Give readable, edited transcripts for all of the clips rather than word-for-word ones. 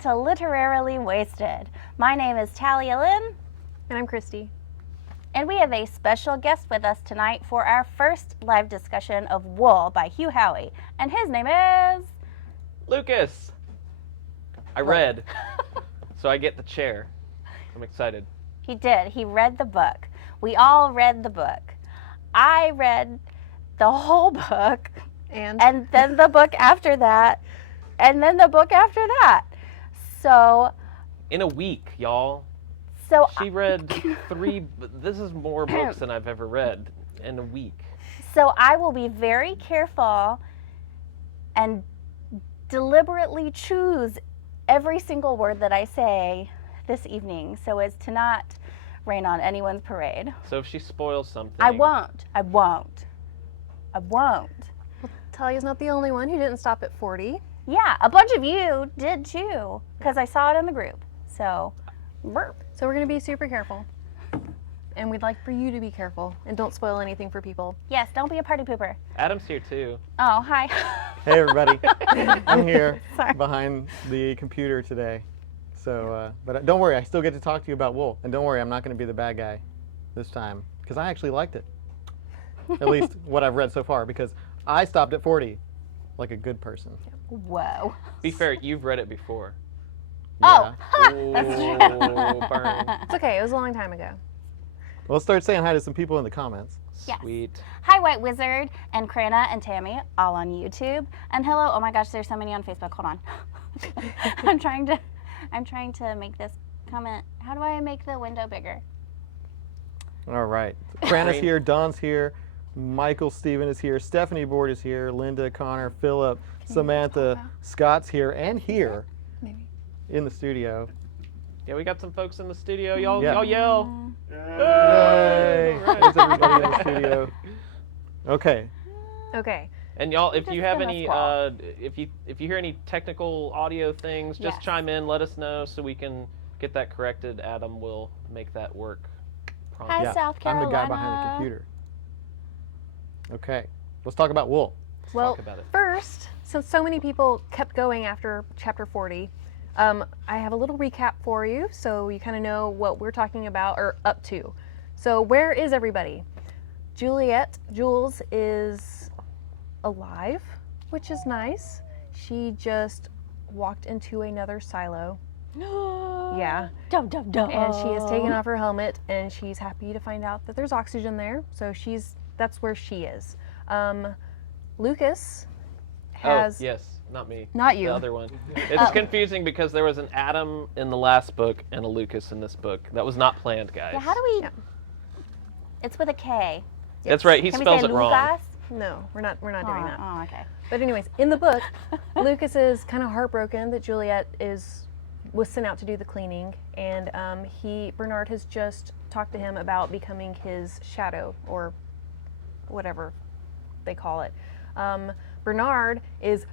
to Literarily Wasted. My name is Talia Lynn. And I'm Christy. And we have a special guest with us tonight for our first live discussion of Wool by Hugh Howey. And his name is... Lucas! I read, so I get the chair. I'm excited. He did. He read the book. We all read the book. I read the whole book. And then the book after that. And then the book after that. So... In a week, y'all. So she read 3... This is more books than I've ever read in a week. So I will be very careful and deliberately choose every single word that I say this evening so as to not rain on anyone's parade. So if she spoils something... I won't. Well, Talia's not the only one who didn't stop at 40. Yeah, a bunch of you did too, because I saw it in the group. So we're going to be super careful. And we'd like for you to be careful and don't spoil anything for people. Yes, don't be a party pooper. Adam's here too. Oh, hi. Hey everybody. I'm here behind the computer today. So, but don't worry, I still get to talk to you about Wool. And don't worry, I'm not going to be the bad guy this time, because I actually liked it. At least what I've read so far, because I stopped at 40 like a good person. Whoa. Be fair, you've read it before. Oh, Ooh, that's true. burn. It's okay, it was a long time ago. Well, let's start saying hi to some people in the comments. Yes. Sweet. Hi, White Wizard and Krana and Tammy, all on YouTube. And hello, oh my gosh, there's so many on Facebook. Hold on. I'm trying to make this comment. How do I make the window bigger? All right. Krana's here, Don's here, Michael Steven is here, Stephanie Board is here, Linda, Connor, Philip, Samantha, Scott's here, and here in the studio. Yeah, we got some folks in the studio. Y'all Yeah. yell. Yay! There's everybody in the studio. Okay. Okay. And y'all, if you have any, squall. if you hear any technical audio things, just Yes. chime in. Let us know so we can get that corrected. Adam will make that work. Promptly. Hi, Yeah, South I'm Carolina. the guy behind the computer. Okay. Let's talk about Wool. Well, talk about it. first, since so many people kept going after chapter 40, I have a little recap for you so you kind of know what we're talking about or up to. So where is everybody? Jules is alive, which is nice. She just walked into another silo. Yeah. Dum, dum, dum. And she has taken off her helmet and she's happy to find out that there's oxygen there. So that's where she is. Lucas has... Oh, yes. Not me. Not you. The other one. It's confusing because there was an Adam in the last book and a Lucas in this book. That was not planned, guys. Yeah, how do we... It's with a K. That's right. He Can spells we say it wrong. Lucas? No, we're not doing that. Oh, okay. But anyways, in the book, Lucas is kind of heartbroken that Juliet was sent out to do the cleaning, and Bernard has just talked to him about becoming his shadow, or whatever they call it. Bernard is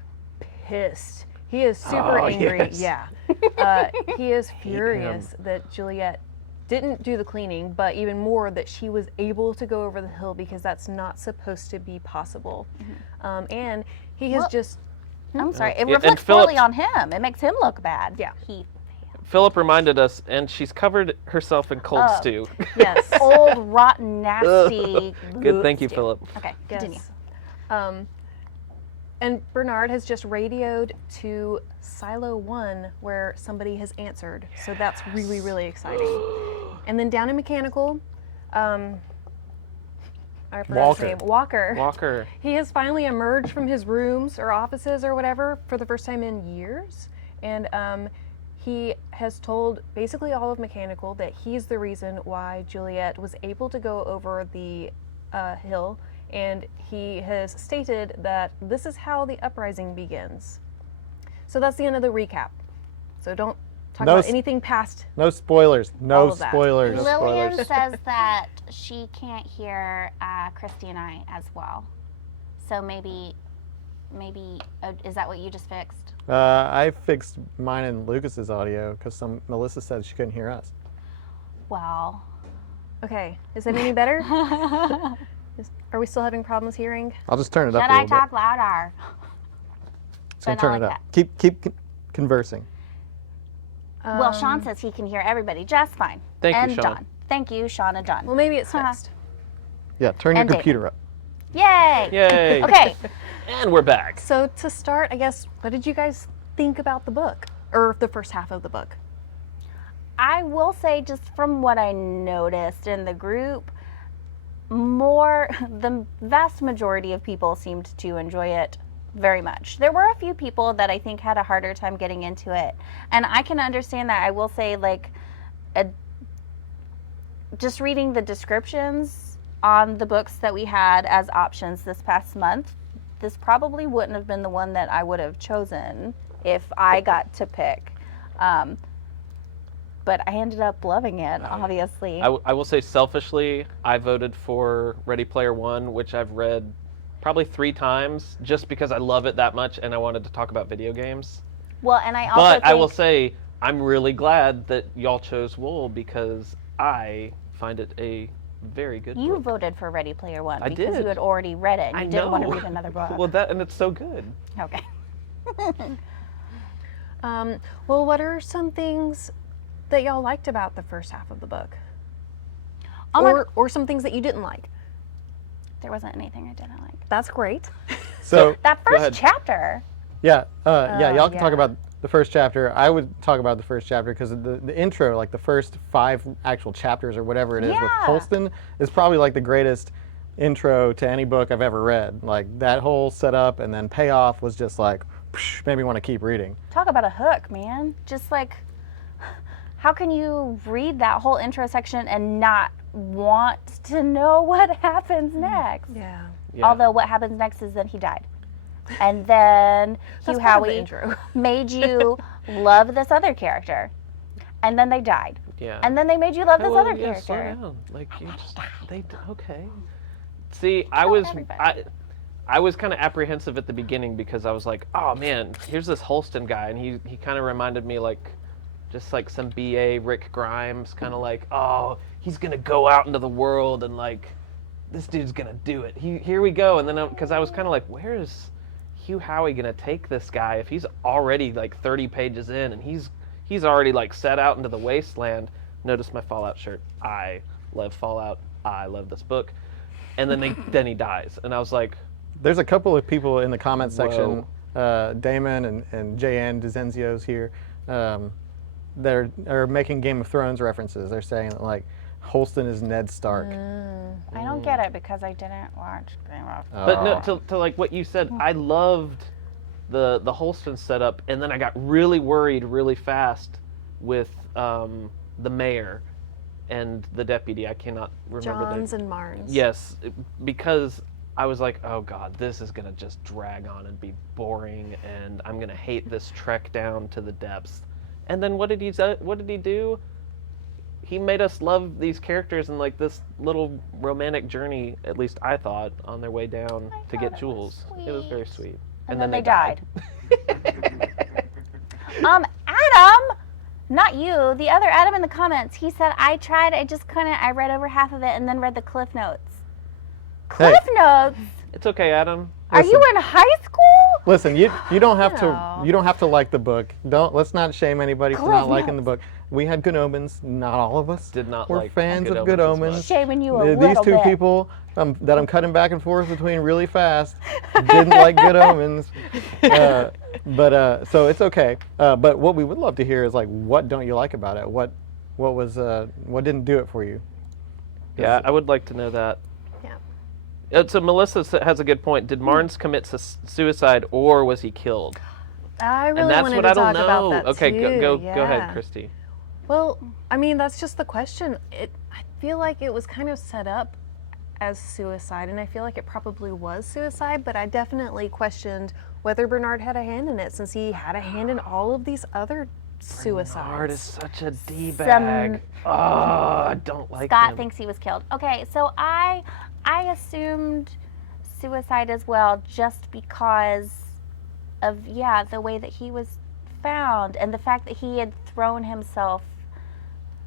pissed. He is super angry. yes. Yeah. He is furious that Juliet didn't do the cleaning, but even more that she was able to go over the hill because that's not supposed to be possible. And he has just... I'm sorry. It Yeah, and reflects Philip- poorly on him. It makes him look bad. Yeah. Philip reminded us, and she's covered herself in cold stew. Yes. Old, rotten, nasty. Good, thank you, stew. Philip. Okay, continue. Yes. And Bernard has just radioed to Silo 1 where somebody has answered. So that's really, really exciting. And then down in Mechanical, I forgot his name. Walker. He has finally emerged from his rooms or offices or whatever for the first time in years. And he has told basically all of Mechanical that he's the reason why Juliet was able to go over the hill. And he has stated that this is how the uprising begins. So that's the end of the recap. So don't talk about anything past. No spoilers. All No of that. spoilers. Lillian says that she can't hear Christy and I as well. So maybe, is that what you just fixed? I fixed mine and Lucas's audio because Melissa said she couldn't hear us. Well. Okay, is that any better? Are we still having problems hearing? I'll just turn it up Should a I little talk bit. louder? Just gonna But turn not it like up. Keep conversing. Well, Sean says he can hear everybody just fine. Thank you, and Sean. John. Thank you, Sean and John. Well, maybe it's fixed. Yeah, turn your And David. computer up. Yay! Yay! Okay. And we're back. So to start, I guess, what did you guys think about the book? Or the first half of the book? I will say, just from what I noticed in the group, the vast majority of people seemed to enjoy it very much. There were a few people that I think had a harder time getting into it, and I can understand that. I will say, like, just reading the descriptions on the books that we had as options this past month, this probably wouldn't have been the one that I would have chosen if I got to pick. But I ended up loving it, obviously. I will say selfishly, I voted for Ready Player One, which I've read probably 3 times, just because I love it that much and I wanted to talk about video games. Well, and I also But think, I will say, I'm really glad that y'all chose Wool, because I find it a very good you book. voted for Ready Player One I because did. you had already read it and I you didn't want to know. read another book. Well, and it's so good. Okay. Well, what are some things that y'all liked about the first half of the book? Oh my- Or some things that you didn't like? There wasn't anything I didn't like. That's great. So That Go first ahead. chapter. yeah, y'all can yeah. talk about the first chapter. I would talk about the first chapter because the intro, like the first 5 actual chapters or whatever it is with Yeah. Holston, is probably like the greatest intro to any book I've ever read. Like that whole setup and then payoff was just like, psh, made me want to keep reading. Talk about a hook, man. Just like, how can you read that whole intro section and not want to know what happens next? Yeah. Yeah. Although what happens next is that he died. And then Hugh That's part of the Howey intro. made you love this other character. And then they died. Yeah. And then they made you love this Well, other yeah, slow character. down. Like you just okay. See, I was everybody. I was kind of apprehensive at the beginning because I was like, oh man, here's this Holston guy, and he kind of reminded me like just like some BA Rick Grimes, kind of like, oh, he's gonna go out into the world and like this dude's gonna do it. Here we go. And then because I was kind of like, where is Hugh Howey gonna take this guy if he's already like 30 pages in and he's already like set out into the wasteland. Notice my Fallout shirt. I love Fallout. I love this book. And then he dies, and I was like, There's a couple of people in the comment Whoa. section, Damon and JN Dezenzio's here, that are making Game of Thrones references. They're saying that like Holston is Ned Stark. I don't get it because I didn't watch Game of but no, Oh. to like what you said, I loved the Holston setup, and then I got really worried really fast with the mayor and the deputy. I cannot remember Johns their and Marnes. Yes, because I was like, oh god, this is gonna just drag on and be boring, and I'm gonna hate this trek down to the depths. And then what did he do? He made us love these characters in like this little romantic journey, at least I thought, on their way down to thought get it Jules. was It was very sweet. And then they died. Adam, not you, the other Adam in the comments, he said, I tried, I just couldn't, I read over half of it and then read the Cliff Notes. Cliff Notes? It's okay, Adam. Are you in high school? Listen, you don't have No. to like the book. Let's not shame anybody for Cliff not liking the Notes. book. We had Good Omens. Not all of us Did not were like fans Good of Good Omens as Omens. much. Shaming you a These little two bit. people that I'm cutting back and forth between really fast didn't like Good Omens, but so it's okay. But what we would love to hear is like, what don't you like about it? What didn't do it for you? Yeah, I would like to know that. Yeah. So Melissa has a good point. Did Marnes commit suicide, or was he killed? I really And that's wanted what to I don't talk about know. that Okay, too. go Yeah. ahead, Christy. Well, I mean, that's just the question. I feel like it was kind of set up as suicide, and I feel like it probably was suicide, but I definitely questioned whether Bernard had a hand in it, since he had a hand in all of these other suicides. Bernard is such a D-bag. Oh, I don't like Scott him. thinks he was killed. Okay, so I assumed suicide as well, just because of the way that he was found and the fact that he had thrown himself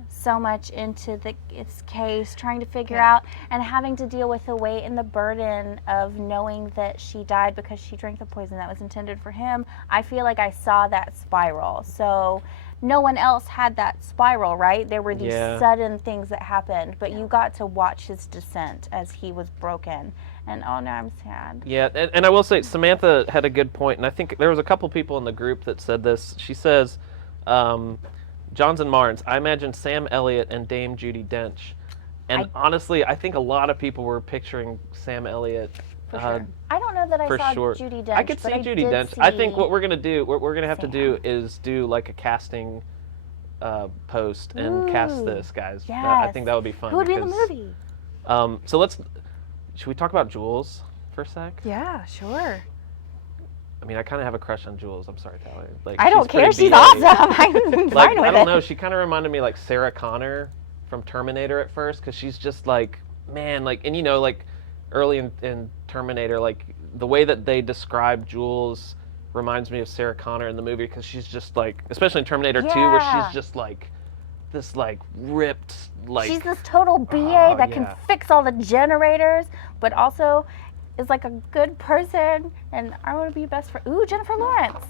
so much into this case, trying to figure out and having to deal with the weight and the burden of knowing that she died because she drank the poison that was intended for him. I feel like I saw that spiral. So no one else had that spiral, right? There were these Yeah. sudden things that happened, but you got to watch his descent as he was broken. And oh, now I'm sad. Yeah, and I will say Samantha had a good point, and I think there was a couple people in the group that said this. She says, Johns and Marnes, I imagine Sam Elliott and Dame Judi Dench. And honestly, I think a lot of people were picturing Sam Elliott. For sure. I don't know that I saw sure. Judi Dench. I could see but Judi did Dench. I think see what we're gonna have to do Sam. is do like a casting post and cast Ooh, this, guys. Yes. I think that would be fun. Who would be in the because, movie? So should we talk about Jules for a sec? Yeah, sure. I mean, I kind of have a crush on Jules. I'm sorry, Tyler. Like, I don't care. pretty She's BA. awesome. I'm fine Like, with I don't it. know. She kind of reminded me like Sarah Connor from Terminator at first, because she's just like, man, like, and like early in Terminator, like the way that they describe Jules reminds me of Sarah Connor in the movie, because she's just like, especially in Terminator 2, where Yeah. she's just like this like ripped like. She's this total BA Oh, that can yeah. fix all the generators, but also is like a good person. And I want to be best friend. Ooh, Jennifer Lawrence.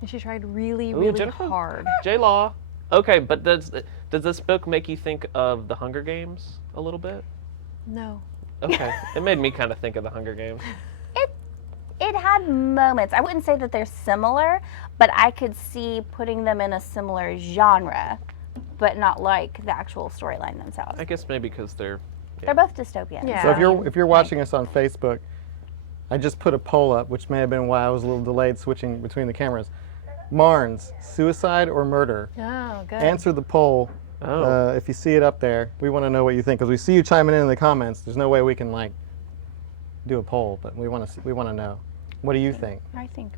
And she tried really, Ooh, really Jennifer. hard. J-Law. Okay, but does this book make you think of the Hunger Games a little bit? No. Okay, it made me kind of think of the Hunger Games. It had moments. I wouldn't say that they're similar, but I could see putting them in a similar genre, but not like the actual storyline themselves. I guess maybe because they're. They're both dystopian. Yeah. So if you're watching us on Facebook, I just put a poll up, which may have been why I was a little delayed switching between the cameras. Marnes, suicide or murder? Oh, good. Answer the poll. Oh. If you see it up there, we want to know what you think, because we see you chiming in the comments. There's no way we can like do a poll, but we want to know. What do you think? I think.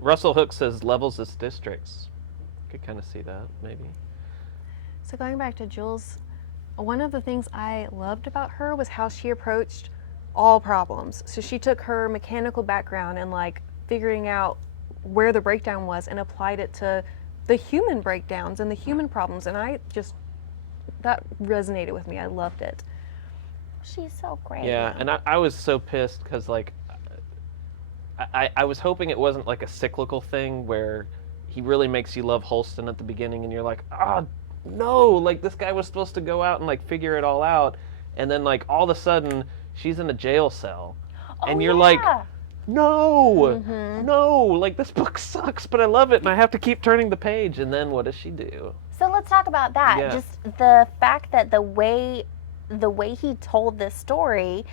Russell Hook says levels as districts. Could kind of see that, maybe. So going back to Jules, one of the things I loved about her was how she approached all problems. So she took her mechanical background and like figuring out where the breakdown was and applied it to the human breakdowns and the human problems. And that resonated with me. I loved it. She's so great. Yeah, and I was so pissed because like I was hoping it wasn't like a cyclical thing where he really makes you love Holston at the beginning and you're like, oh no, like this guy was supposed to go out and like figure it all out, and then like all of a sudden she's in a jail cell and you're like, no, like this book sucks, but I love it and I have to keep turning the page. And then what does she do? So let's talk about that. Yeah. Just the fact that the way he told this story,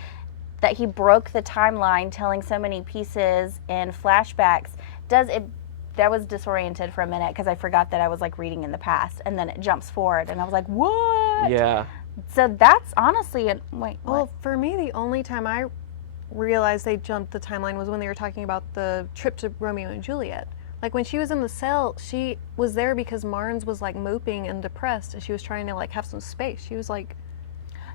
that he broke the timeline telling so many pieces in flashbacks, that was disoriented for a minute because I forgot that I was like reading in the past, and then it jumps forward and I was like, what? Yeah. So that's honestly Well, what? for me, the only time I realized they jumped the timeline was when they were talking about the trip to Romeo and Juliet. Like when she was in the cell, she was there because Marnes was like moping and depressed, and she was trying to like have some space. She was like,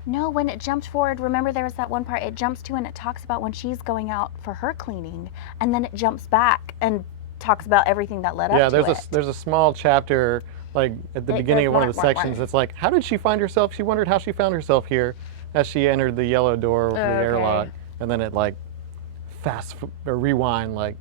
No, when it jumped forward, remember there was that one part it jumps to and it talks about when she's going out for her cleaning, and then it jumps back and talks about everything that led up to it. There's a small chapter like at the beginning of one of the sections that's like, how did she find herself? She wondered how she found herself here as she entered the yellow door with the airlock, and then it like rewind like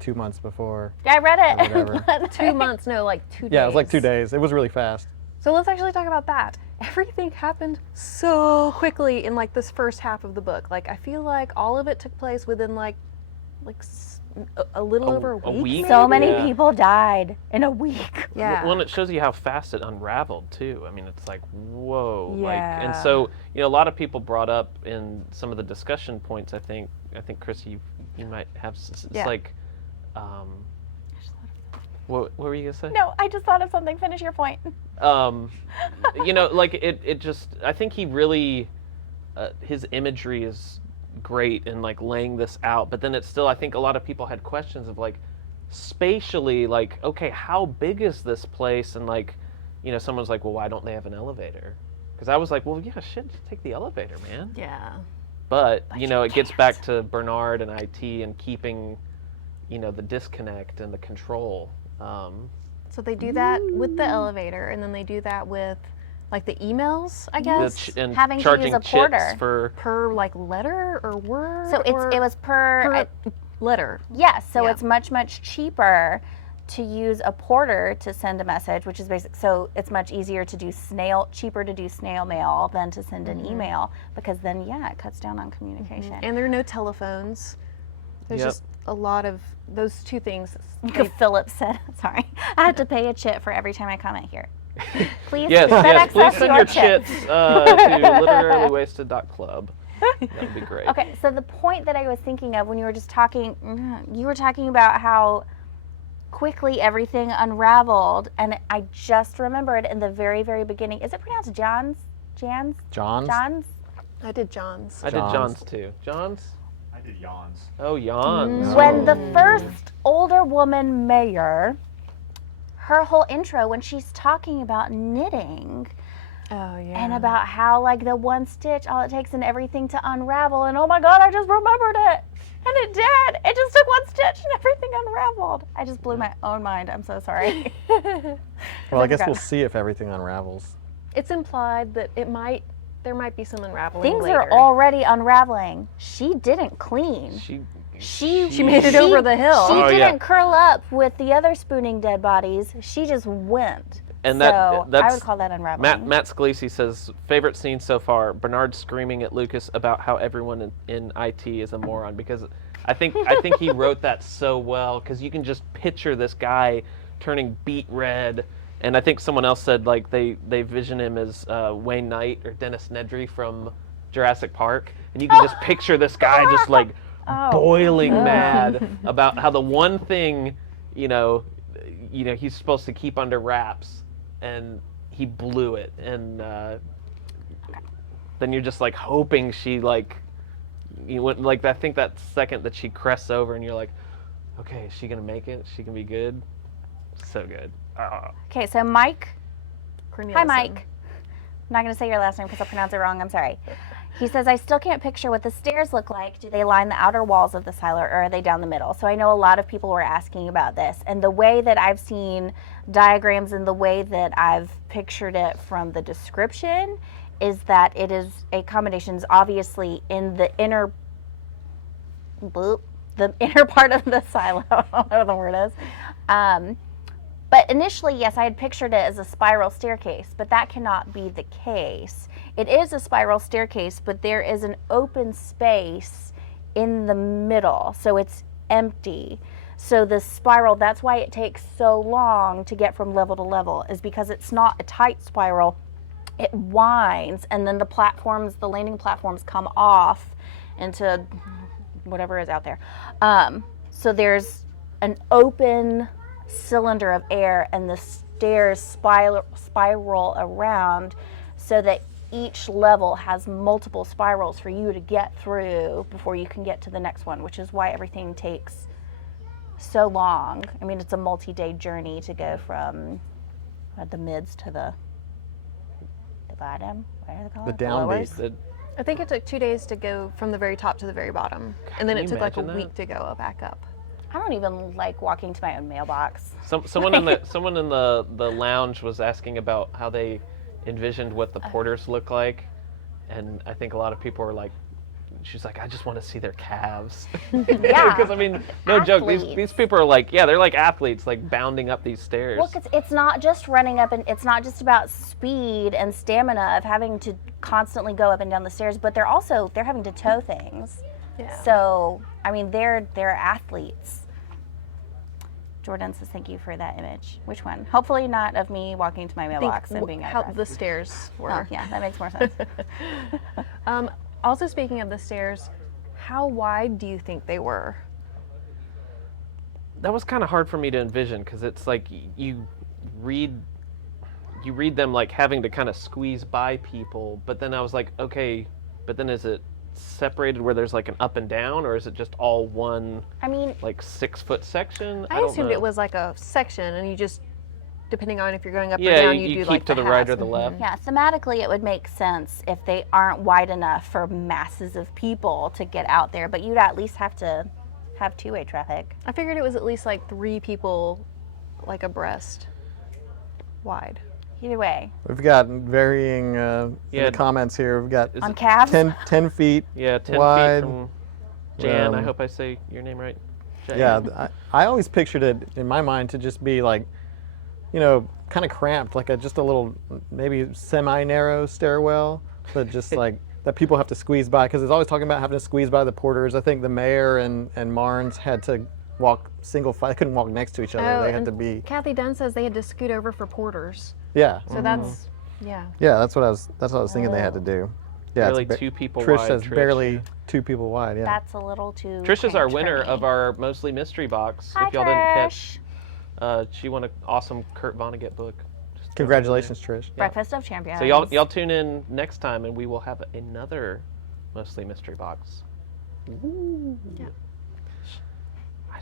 2 months before. Yeah, I read it. Or whatever. 2 months, no, like 2 days. Yeah, it was like 2 days. It was really fast. So let's actually talk about that. Everything happened so quickly in like this first half of the book. Like I feel like all of it took place within like a little over a week. week? So many Yeah. people died in a week. Yeah. Well, and it shows you how fast it unraveled too. I mean, it's like, whoa. Like, and Yeah. so, a lot of people brought up in some of the discussion points, I think Chris, you might have, it's Yeah. like, what were you gonna say? No, I just thought of something. Finish your point. Like it just, I think he really, his imagery is great in like laying this out, but then it's still, I think a lot of people had questions of like, spatially, like, okay, how big is this place? And like, someone's like, well, why don't they have an elevator? Because I was like, well, yeah, shit, just take the elevator, man. Yeah. But it gets back to Bernard and IT and keeping, the disconnect and the control. So they do that with the elevator, and then they do that with like the emails, I guess, And having to charging use a chips porter. for. per like letter or word. So or it was per letter. yes. So Yeah. it's much cheaper to use a porter to send a message, which is basic. So it's much easier to do cheaper to do snail mail than to send an email, because then, yeah, it cuts down on communication. And there are no telephones. There's Yep. just a lot of those two things. Philip said, sorry, I have to pay a chit for every time I comment here. Please, Yes, FedEx please us send your your chits. chits to literarlywasted.club. That would be great. Okay, so the point that I was thinking of when you were just talking, you were talking about how quickly everything unraveled, and I just remembered in the very, very beginning, is it pronounced John's? John's? John's? I did John's. I did John's too. John's? I did yawns. Oh, Yawns. When the first older woman mayor, her whole intro when she's talking about knitting Oh, yeah. and about how like the one stitch, all it takes and everything to unravel, and oh my God, I just remembered it. And it did. It just took one stitch and everything unraveled. I just blew my own mind. I'm so sorry. Well, I guess we'll see if everything unravels. It's implied that there might be some unraveling Things later. are already unraveling. She didn't clean. She made it over the hill. She Oh, didn't yeah. curl up with the other spooning dead bodies. She just went. And so that's I would call that unraveling. Matt Scalisi says, favorite scene so far, Bernard screaming at Lucas about how everyone in IT is a moron, because I think he wrote that so well, because you can just picture this guy turning beet red, and I think someone else said like they vision him as Wayne Knight or Dennis Nedry from Jurassic Park, and you can just picture this guy just like boiling mad about how the one thing, you know he's supposed to keep under wraps, and he blew it, and then you're just like hoping she like, I think that second that she crests over and you're like, okay, is she gonna make it? Is she gonna be good? So good. Okay, so Mike. Cornelison. Hi, Mike. I'm not going to say your last name because I'll pronounce it wrong. I'm sorry. He says, I still can't picture what the stairs look like. Do they line the outer walls of the silo, or are they down the middle? So I know a lot of people were asking about this. And the way that I've seen diagrams and the way that I've pictured it from the description is that it is a combination, obviously, in the inner part of the silo. I don't know what the word is. But initially, yes, I had pictured it as a spiral staircase, but that cannot be the case. It is a spiral staircase, but there is an open space in the middle, so it's empty. So the spiral, that's why it takes so long to get from level to level, is because it's not a tight spiral. It winds, and then the landing platforms come off into whatever is out there. So there's an open cylinder of air, and the stairs spiral around so that each level has multiple spirals for you to get through before you can get to the next one, which is why everything takes so long. I mean, it's a multi-day journey to go from the mids to the bottom. What are they called? The downbeat. lowers? I think it took 2 days to go from the very top to the very bottom, and then Can it you took like a imagine that? week to go back up. I don't even like walking to my own mailbox. Someone in the lounge was asking about how they envisioned what the porters look like, and I think a lot of people were like, she's like, I just want to see their calves. Yeah. Because I mean, no joke, Athletes. these people are like, yeah, they're like athletes, like bounding up these stairs. Well, 'cause it's not just running up, and it's not just about speed and stamina of having to constantly go up and down the stairs, but they're having to tow things. Yeah. So, I mean, they're athletes. Jordan says, thank you for that image. Which one? Hopefully not of me walking to my mailbox and being out how of breath. the stairs were. Oh, yeah, that makes more sense. Also, speaking of the stairs, how wide do you think they were? That was kind of hard for me to envision, because it's like you read them like having to kind of squeeze by people, but then I was like, okay, but then is it separated where there's like an up and down, or is it just all one, I mean, like 6 foot section? I don't assumed know. it was like a section, and you just, depending on if you're going up or Yeah, down, you do keep like to the right halves. or the left. yeah, thematically it would make sense if they aren't wide enough for masses of people to get out there, but you'd at least have to have two-way traffic. I figured it was at least like 3 people, like abreast, wide. Either way. We've got varying in Yeah. the comments here. We've got On calves? 10 feet Yeah, 10 wide. feet from Jan. I Um, hope I say your name right. Shame. Yeah, I always pictured it in my mind to just be like, you know, kind of cramped, like just a little, maybe semi-narrow stairwell, but just like that people have to squeeze by, because it's always talking about having to squeeze by the porters. I think the mayor and Marnes had to walk single file. They couldn't walk next to each other. They had and to be. Kathy Dunn says they had to scoot over for porters. Yeah. So that's, yeah. Yeah, that's what I was thinking they had to do. Yeah, Barely it's two people Trish wide, says Trish. barely 2 people wide. Yeah. That's a little too. Trish is our cramped for winner me. of our Mostly Mystery Box. Hi, If y'all didn't Trish. catch, she won an awesome Kurt Vonnegut book. Just throw it Congratulations, Trish. Breakfast of Champions. in there. So y'all tune in next time, and we will have another Mostly Mystery Box. Ooh. Yeah. I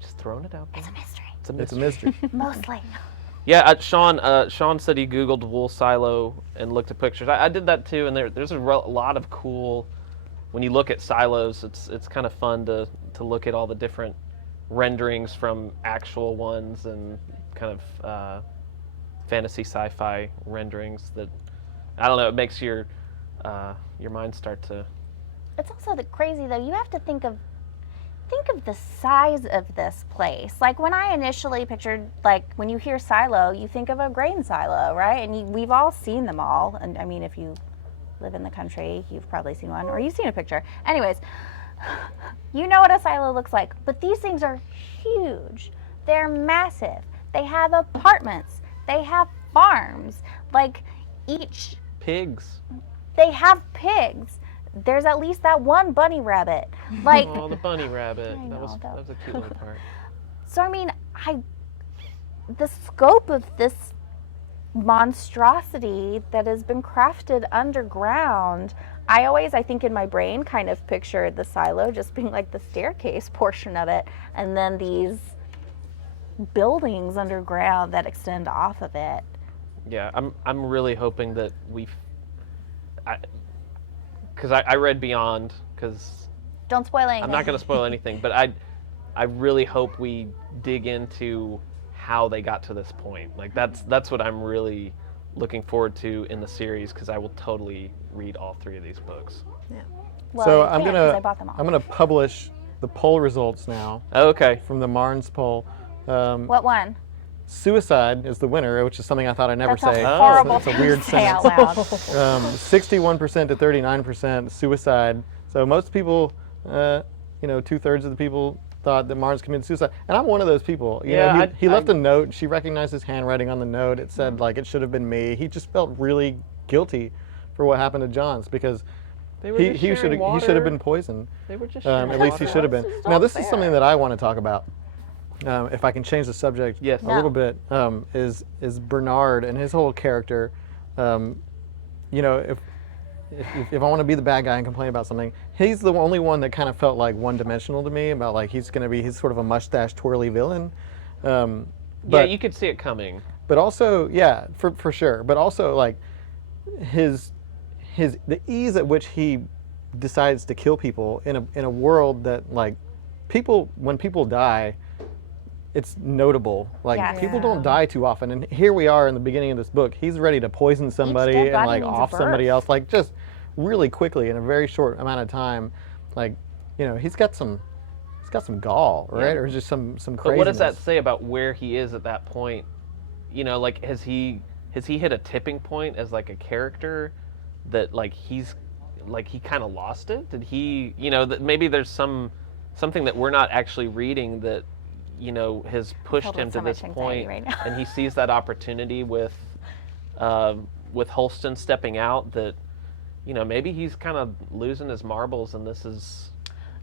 just throwing it out there. It's a mystery. It's a It's a mystery. mystery. Mostly. Yeah, Sean said he Googled wool silo and looked at pictures. I did that too, and there's a lot of cool. When you look at silos, it's kind of fun to look at all the different renderings from actual ones and kind of fantasy sci-fi renderings that, I don't know, it makes your mind start to. It's also crazy though. You have to think of the size of this place. Like when I initially pictured, like when you hear silo, you think of a grain silo, right? And we've all seen them all. And I mean, if you live in the country, you've probably seen one or you've seen a picture. Anyways, you know what a silo looks like. But these things are huge. They're massive. They have apartments. They have farms. Like each, Pigs. they have pigs. There's at least that one bunny rabbit. Like, Oh, the bunny rabbit. I That know, was a cute little part. so I mean, the scope of this monstrosity that has been crafted underground, I think in my brain kind of pictured the silo just being like the staircase portion of it, and then these buildings underground that extend off of it. Yeah, I'm really hoping that because I read Beyond, because Don't spoil anything. I'm not going to spoil anything, but I really hope we dig into how they got to this point. Like that's what I'm really looking forward to in the series, because I will totally read all 3 of these books. Well, So you I'm can't, 'cause I bought them all. gonna publish the poll results now Oh, okay. from the Marnes poll. What one? Suicide is the winner, which is something I thought I'd never That's say. a horrible It's a thing weird to say out sentence. loud. 61% to 39% suicide. So most people, 2/3 of the people thought that Marnes committed suicide, and I'm one of those people. You Yeah, know, he left a note. She recognized his handwriting on the note. It said like it should have been me. He just felt really guilty for what happened to Johns, because They were he just should sharing have water. been poisoned. They were just At least he should have been. This is Now not this is fair. something that I want to talk about. If I can change the subject Yes. a No. little bit, is Bernard and his whole character. If I want to be the bad guy and complain about something, he's the only one that kind of felt like one-dimensional to me. About like he's sort of a mustache twirly villain. Yeah, But you could see it coming. but also, yeah, for sure. But also like the ease at which he decides to kill people in a world that like when people die, it's notable. Like Yes. people don't die too often, and here we are in the beginning of this book. He's ready to poison somebody dead and body like means a off somebody birth. else, like just really quickly in a very short amount of time. Like he's got some gall, right? Yeah. Or just some craziness. But what does that say about where he is at that point? Like has he hit a tipping point as like a character that like he kind of lost it? Did he, that maybe there's something that we're not actually reading that has pushed Filled him with to so this much point, anxiety right now. and he sees that opportunity with Holston stepping out, that maybe he's kind of losing his marbles, and this is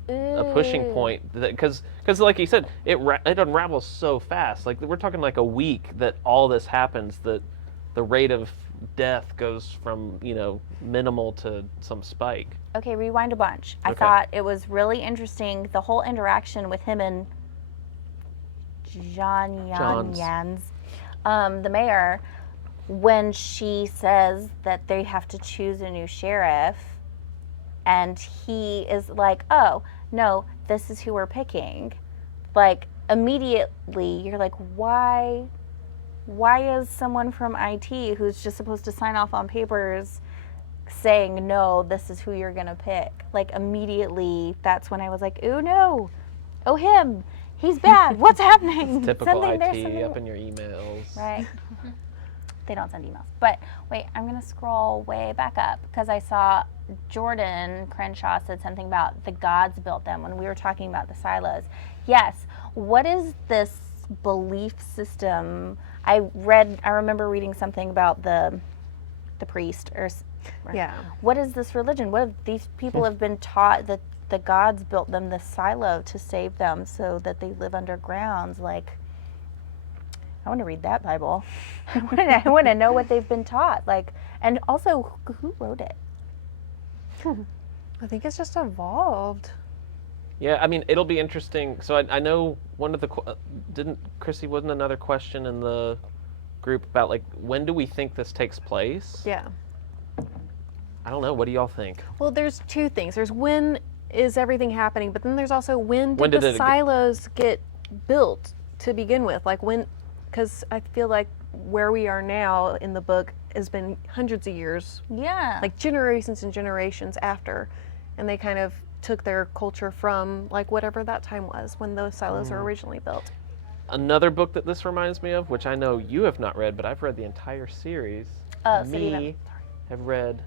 a pushing point, because like you said, it unravels so fast. Like we're talking like a week that all this happens, that the rate of death goes from minimal to some spike. Okay, rewind a bunch. I Okay. thought it was really interesting, the whole interaction with him and Johns. Jans, the mayor, when she says that they have to choose a new sheriff, and he is like, oh, no, this is who we're picking. Like, immediately, you're like, why is someone from IT who's just supposed to sign off on papers saying, no, this is who you're going to pick? Like, immediately, that's when I was like, ooh, no. oh, him, he's bad. What's happening? Typical There's IT up in your emails. Right. They don't send emails. But wait, I'm going to scroll way back up because I saw Jordan Crenshaw said something about the gods built them when we were talking about the silos. Yes. What is this belief system? I remember reading something about the priest or Yeah. what is this religion? What if these people have been taught that the gods built them this silo to save them so that they live underground? Like, I want to read that Bible. I want to know what they've been taught. Like, and also, who wrote it? I think it's just evolved. Yeah, I mean, it'll be interesting. So I know one of the wasn't another question in the group about like when do we think this takes place? Yeah. I don't know. What do y'all think? Well, there's two things. There's when is everything happening, but then there's also when When did did the it silos get built to begin with? Like when, because I feel like where we are now in the book has been hundreds of years, Yeah. like generations and generations after, and they kind of took their culture from like whatever that time was when those silos were originally built. Another book that this reminds me of, which I know you have not read, but I've read the entire series. Oh, City of Em- Me have read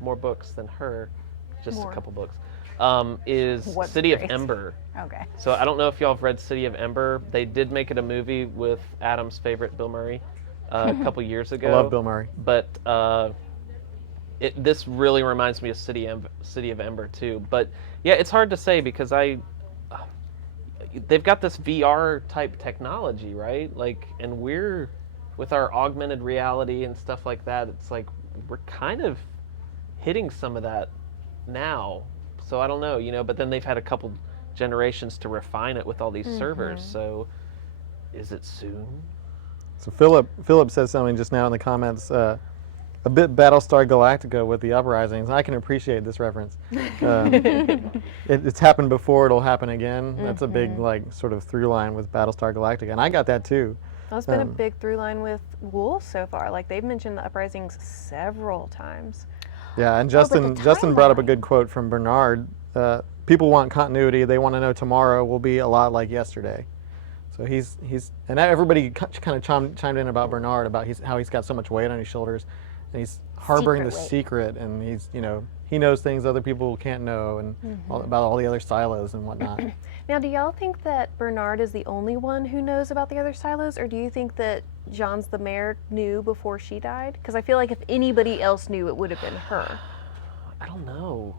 more books than her, just More. a couple books. Is What's City of great? Ember. Okay. So I don't know if y'all have read City of Ember. They did make it a movie with Adam's favorite Bill Murray a couple years ago. I love Bill Murray. But this really reminds me of City of Ember too. But yeah, it's hard to say because they've got this VR type technology, right? Like, and we're with our augmented reality and stuff like that. It's like we're kind of hitting some of that now. So I don't know, but then they've had a couple generations to refine it with all these servers. So is it soon? So Philip says something just now in the comments, a bit Battlestar Galactica with the uprisings. I can appreciate this reference. It's happened before, it'll happen again. That's a big sort of through line with Battlestar Galactica, and I got that too. That's been a big through line with Wolf so far. Like they've mentioned the uprisings several times. Yeah, and but the Justin brought up a timeline. good quote from Bernard. People want continuity. They want to know tomorrow will be a lot like yesterday. So he's and everybody kind of chimed in about Bernard about how he's got so much weight on his shoulders, and he's harboring Secret the weight. secret, and he's he knows things other people can't know, and about all the other silos and whatnot. Now, do y'all think that Bernard is the only one who knows about the other silos, or do you think that John's the mayor knew before she died? Because I feel like if anybody else knew, it would have been her. I don't know.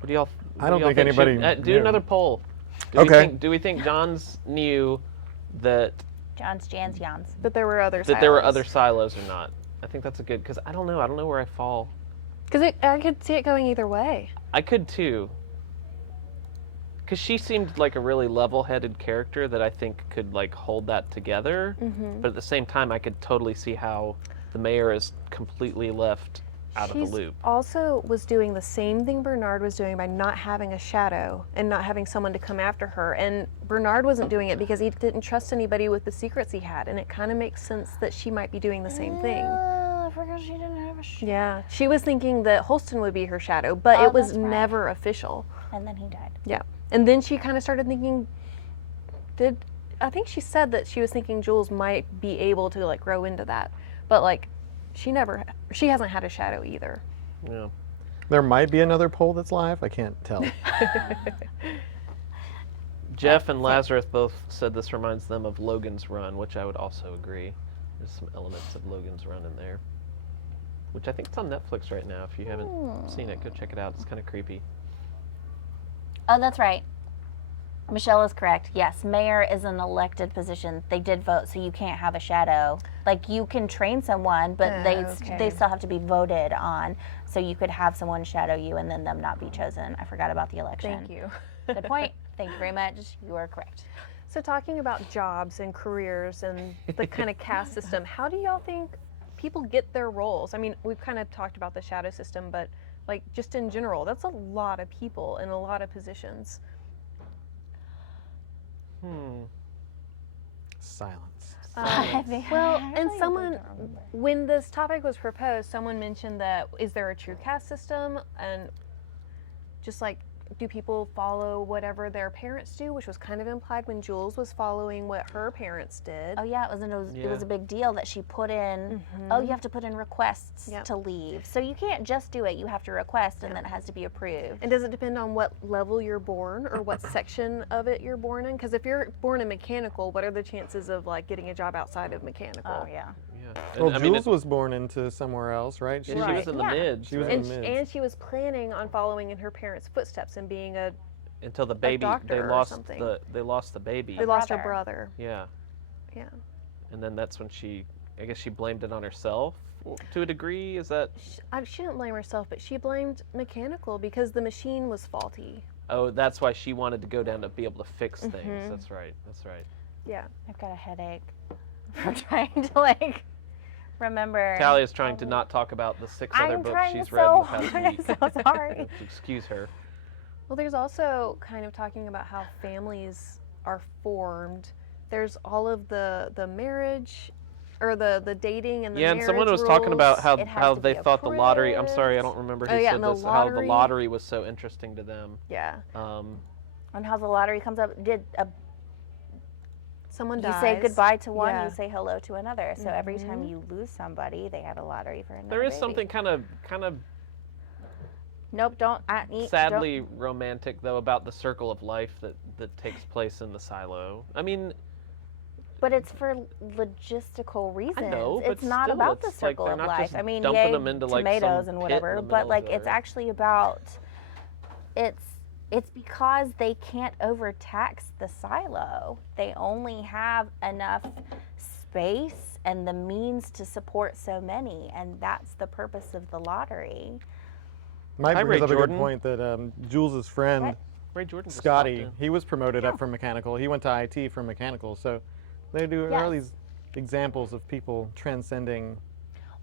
What do y'all? I don't think anybody do knew. another poll. Okay. Do we think John's knew that Jans. That there were other silos. that there were other silos or not? I think that's a good because I don't know. I don't know where I fall. Because I could see it going either way. I could too. Because she seemed like a really level-headed character that I think could like hold that together. But at the same time, I could totally see how the mayor is completely left out of the loop. Also was doing the same thing Bernard was doing by not having a shadow and not having someone to come after her. And Bernard wasn't doing it because he didn't trust anybody with the secrets he had. And it kind of makes sense that she might be doing the same thing. I forgot she didn't have a shadow. Yeah, she was thinking that Holston would be her shadow, but Oh, it was that's right. never official. And then he died. Yeah. And then she kind of started thinking, I think she said that she was thinking Jules might be able to like grow into that. But like, she hasn't had a shadow either. Yeah. There might be another poll that's live. I can't tell. Jeff and Lazarus both said this reminds them of Logan's Run, which I would also agree. There's some elements of Logan's Run in there, which I think it's on Netflix right now. If you haven't seen it, go check it out. It's kind of creepy. Oh, that's right. Michelle is correct. Yes, mayor is an elected position. They did vote, so you can't have a shadow. Like, you can train someone, but they still have to be voted on. So you could have someone shadow you and then them not be chosen. I forgot about the election. Thank you. Good point. Thank you very much. You are correct. So talking about jobs and careers and the kind of caste system, how do y'all think people get their roles? I mean, we've kind of talked about the shadow system, but like just in general, that's a lot of people in a lot of positions. Silence. Well, and someone, when this topic was proposed, someone mentioned that, is there a true caste system? And just like, do people follow whatever their parents do, which was kind of implied when Jules was following what her parents did. Oh yeah, it was a big deal that she put in. Oh, you have to put in requests to leave. So you can't just do it. You have to request, and then it has to be approved. And does it depend on what level you're born or what section of it you're born in? Because if you're born in mechanical, what are the chances of like getting a job outside of mechanical? Oh yeah. Yeah. Well, Jules was born into somewhere else, right? She was in the mids. She was right? in the mids. And she was planning on following in her parents' footsteps and being a Until the baby, doctor they or lost something. they lost the baby. they lost her brother. brother. Yeah. Yeah. And then that's when I guess she blamed it on herself to a degree. Is that? She didn't blame herself, but she blamed mechanical because the machine was faulty. Oh, that's why she wanted to go down to be able to fix things. That's right. That's right. Yeah. I've got a headache from trying to like remember. Talia's trying to not talk about the 6 other I'm books trying she's so read in the hard. past I'm week. so sorry. Excuse her. Well, there's also kind of talking about how families are formed. There's all of the marriage or the dating and the Yeah, and marriage someone was talking about rules. how to they be thought the lottery. I'm sorry, I approved. don't remember Oh, who yeah, said and the this. How the lottery. lottery was so interesting to them. Yeah. On how the lottery comes up, Someone you dies. say goodbye to one, Yeah. you say hello to another. So every time you lose somebody, they have a lottery for another. There is baby. something kind of Nope, don't. sadly romantic though about the circle of life that takes place in the silo. I mean, But it's for logistical reasons. know, but it's not still, about the it's like circle they're of not life. just I mean, dumping yay, them into, like, tomatoes some and pit in whatever, the but middle like of it's there. actually about it's because they can't overtax the silo. They only have enough space and the means to support so many, and that's the purpose of the lottery. Mike Hi, brings Ray up a good Jordan. point that Jules's friend What? Ray Jordan just Scotty, popped he was promoted up from mechanical. He went to IT from mechanical. So there are Yes. these examples of people transcending.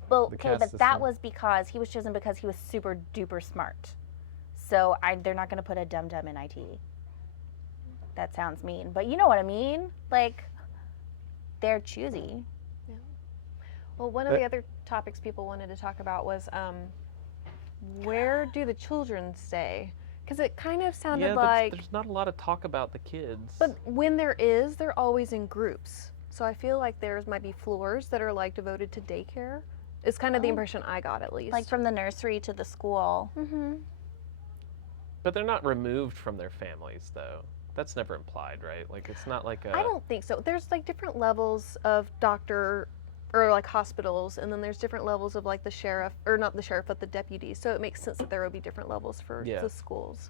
Well, The okay, caste but that system. was because he was chosen because he was super duper smart. So they're not going to put a dum dum in IT. That sounds mean, but you know what I mean. Like, they're choosy. Well, one of the other topics people wanted to talk about was where do the children stay? Because it kind of sounded Yeah, like, there's not a lot of talk about the kids. but when there is, they're always in groups. So I feel like there's might be floors that are like devoted to daycare. It's kind of the impression I got, at least. Like from the nursery to the school. But they're not removed from their families, though. That's never implied, right? Like, it's not like a. I don't think so. There's like different levels of doctor or like hospitals, and then there's different levels of like the sheriff, or not the sheriff, but the deputies. So it makes sense that there would be different levels for Yeah. the schools.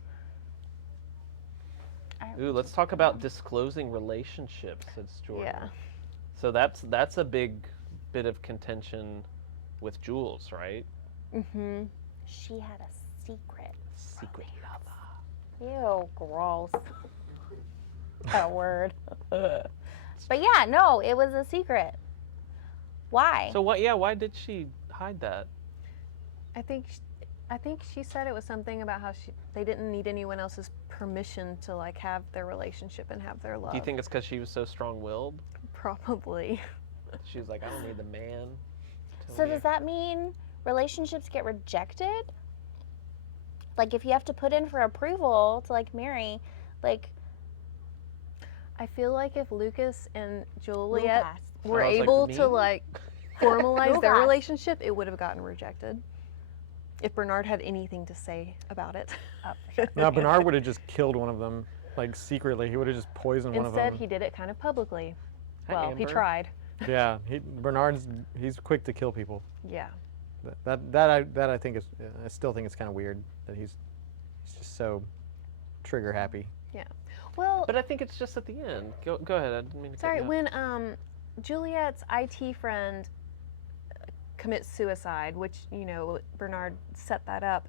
Ooh, let's talk about disclosing relationships, said Jordan. Yeah. So that's a big bit of contention with Jules, right? She had a secret. Secret. Ew, gross. That word. But yeah, no, it was a secret. Why? So what? Yeah, why did she hide that? I think she said it was something about how they didn't need anyone else's permission to like have their relationship and have their love. Do you think it's because she was so strong-willed? Probably. She was like, I don't need the man. to tell So me." does that mean relationships get rejected? Like if you have to put in for approval to like marry, like I feel like if Lucas and Juliet Lucas. were Sounds like able me. to like formalize their Lucas. relationship, it would have gotten rejected. If Bernard had anything to say about it. Oh, for sure. Now Bernard would have just killed one of them, like secretly. He would have just poisoned one of Instead, them. he did it kind of publicly. Hi, Well, he Amber. tried. Yeah, he's quick to kill people. Yeah. That I think is I still think it's kind of weird that he's just so trigger happy. Yeah. Well, But I think it's just at the end. Go ahead. I didn't mean to. cut sorry, you off. when Juliet's IT friend commits suicide, which, you know, Bernard set that up,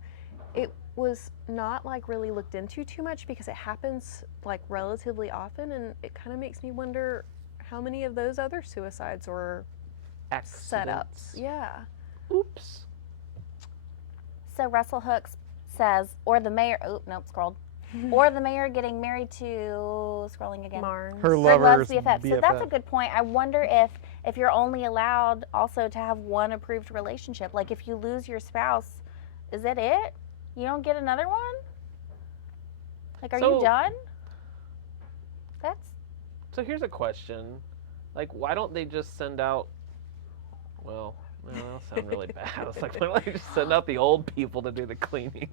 it was not like really looked into too much because it happens like relatively often, and it kind of makes me wonder how many of those other suicides were setups. Accidents. Yeah. Oops. So Russell Hooks says, or the mayor. Oh, nope, scrolled. Or the mayor getting married to. Scrolling again. Marnes. Her Her lover's love's BFF. So that's a BFF. good point. I wonder if you're only allowed also to have one approved relationship. Like if you lose your spouse, is that it? You don't get another one? Like, are So- you done? That's So here's a question. Like, why don't they just send out, well, that'll sound really bad. I was like, why don't they just send out the old people to do the cleaning?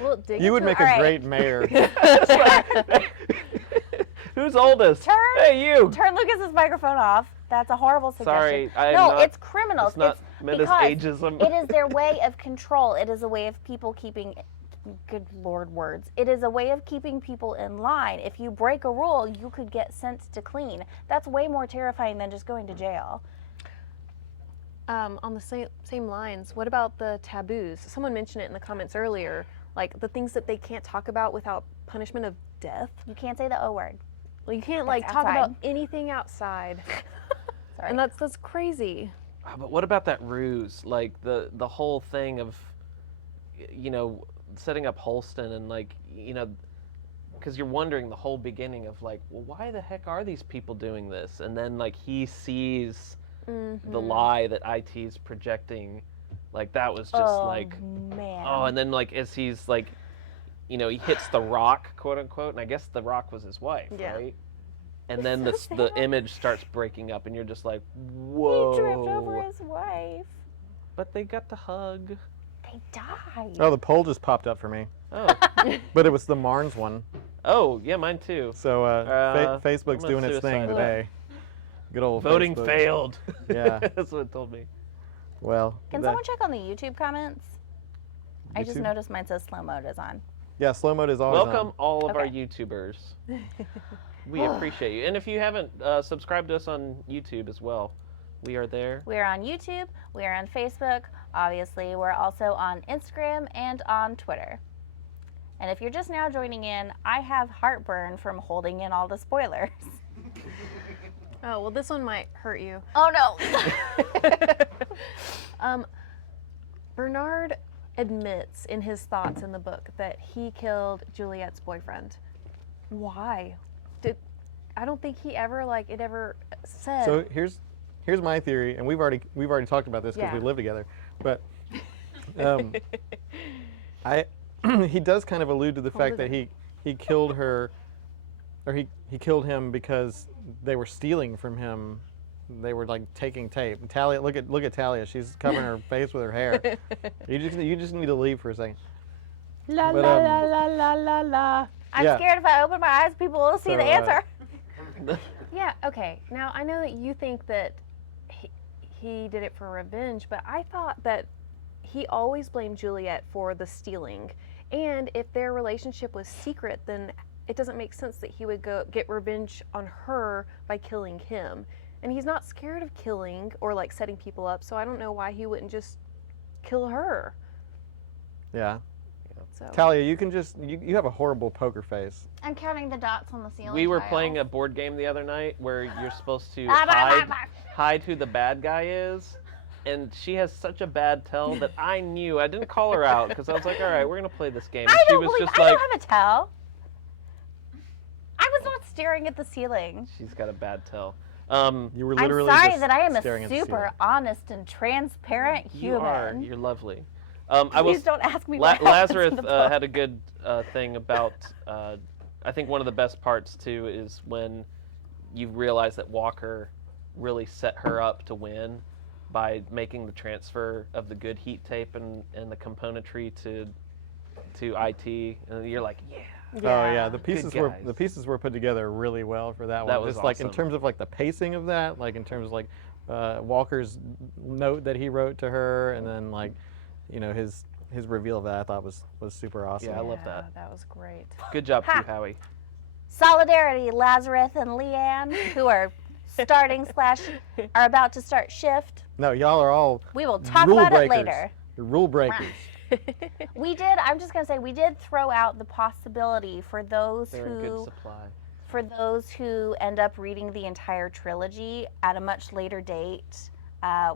Well, dig You would into make it. a All right. great mayor. It's like, who's oldest? Turn- Hey, you. turn Lucas's microphone off. That's a horrible suggestion. Sorry, I am no, not- it's criminal. It's not meant as because ageism. it is their way of control. It is a way of people keeping, good Lord words, it is a way of keeping people in line. If you break a rule, you could get sent to clean. That's way more terrifying than just going to jail. On the same lines, what about the taboos? Someone mentioned it in the comments earlier, like the things that they can't talk about without punishment of death. You can't say the O word. Well, you can't That's like talk outside. about anything outside, Sorry. and that's crazy. Oh, but what about that ruse? Like the whole thing of, setting up Holston and like, because you're wondering the whole beginning of like, well, why the heck are these people doing this? And then like he sees the lie that IT's projecting. Like that was just like, man. oh, and then like as he's like, he hits the rock, quote unquote, and I guess the rock was his wife, Yeah. right? And then so the sad. image starts breaking up, and you're just like, He whoa. tripped over his wife. But they got to hug. They died. Oh, the poll just popped up for me, Oh, but it was the Marnes one. oh, yeah, mine too. So Facebook's I'm doing gonna its thing suicide today. Good old Voting Facebook. failed. Yeah. That's what it told me. Well, Can that- someone check on the YouTube comments? I just YouTube? noticed mine says slow mode is on. Yeah, slow mode is always Welcome on. all of our Okay. YouTubers. We appreciate you. And if you haven't subscribed to us on YouTube as well, we are there. We are on YouTube, we are on Facebook, obviously. We're also on Instagram and on Twitter. And if you're just now joining in, I have heartburn from holding in all the spoilers. Oh well, this one might hurt you. Oh no! Bernard admits in his thoughts in the book that he killed Juliet's boyfriend. Why? I don't think he ever it ever said. So here's my theory, and we've already talked about this because Yeah. we live together. But he does kind of allude to the fact that he killed her, or he killed him because they were stealing from him. They were like taking tape. Talia, look at Talia. She's covering her face with her hair. You just need to leave for a second. La But, la la la la la la. I'm yeah. scared if I open my eyes, people will see So, the answer. Yeah, okay. Now, I know that you think that he did it for revenge, but I thought that he always blamed Juliet for the stealing. And if their relationship was secret, then it doesn't make sense that he would go get revenge on her by killing him. And he's not scared of killing or setting people up, so I don't know why he wouldn't just kill her. Yeah. So Talia, you can just you have a horrible poker face. I'm counting the dots on the ceiling. We were tile. playing a board game the other night where you're supposed to Ah, bah, bah, bah. hide who the bad guy is. And she has such a bad tell that I knew. I didn't call her out because I was like, all right, we're going to play this game. And I she don't was believe just I like, don't have a tell. I was not staring at the ceiling. she's got a bad tell. You were I'm literally sorry just that I am a staring at the ceiling. super honest and transparent You human. are. You're lovely. Please don't ask me what happens in Lazarus the book. had a good thing about. I think one of the best parts too is when you realize that Walker really set her up to win by making the transfer of the good heat tape and the componentry to IT, and you're like, yeah. Oh yeah, the pieces were guys. put together really well for that one. That was Just like in awesome. terms of the pacing of that, like in terms of Walker's note that he wrote to her, and then his reveal of that I thought was super awesome. Yeah, I love that. That was great. Good job, Ha. Hugh Howey. Solidarity, Lazarus and Leanne, who are starting / are about to start shift. No, y'all are all We will talk rule about breakers. it later. You're rule breakers. We did. I'm just gonna say we did throw out the possibility for those They're in good who supply. end up reading the entire trilogy at a much later date.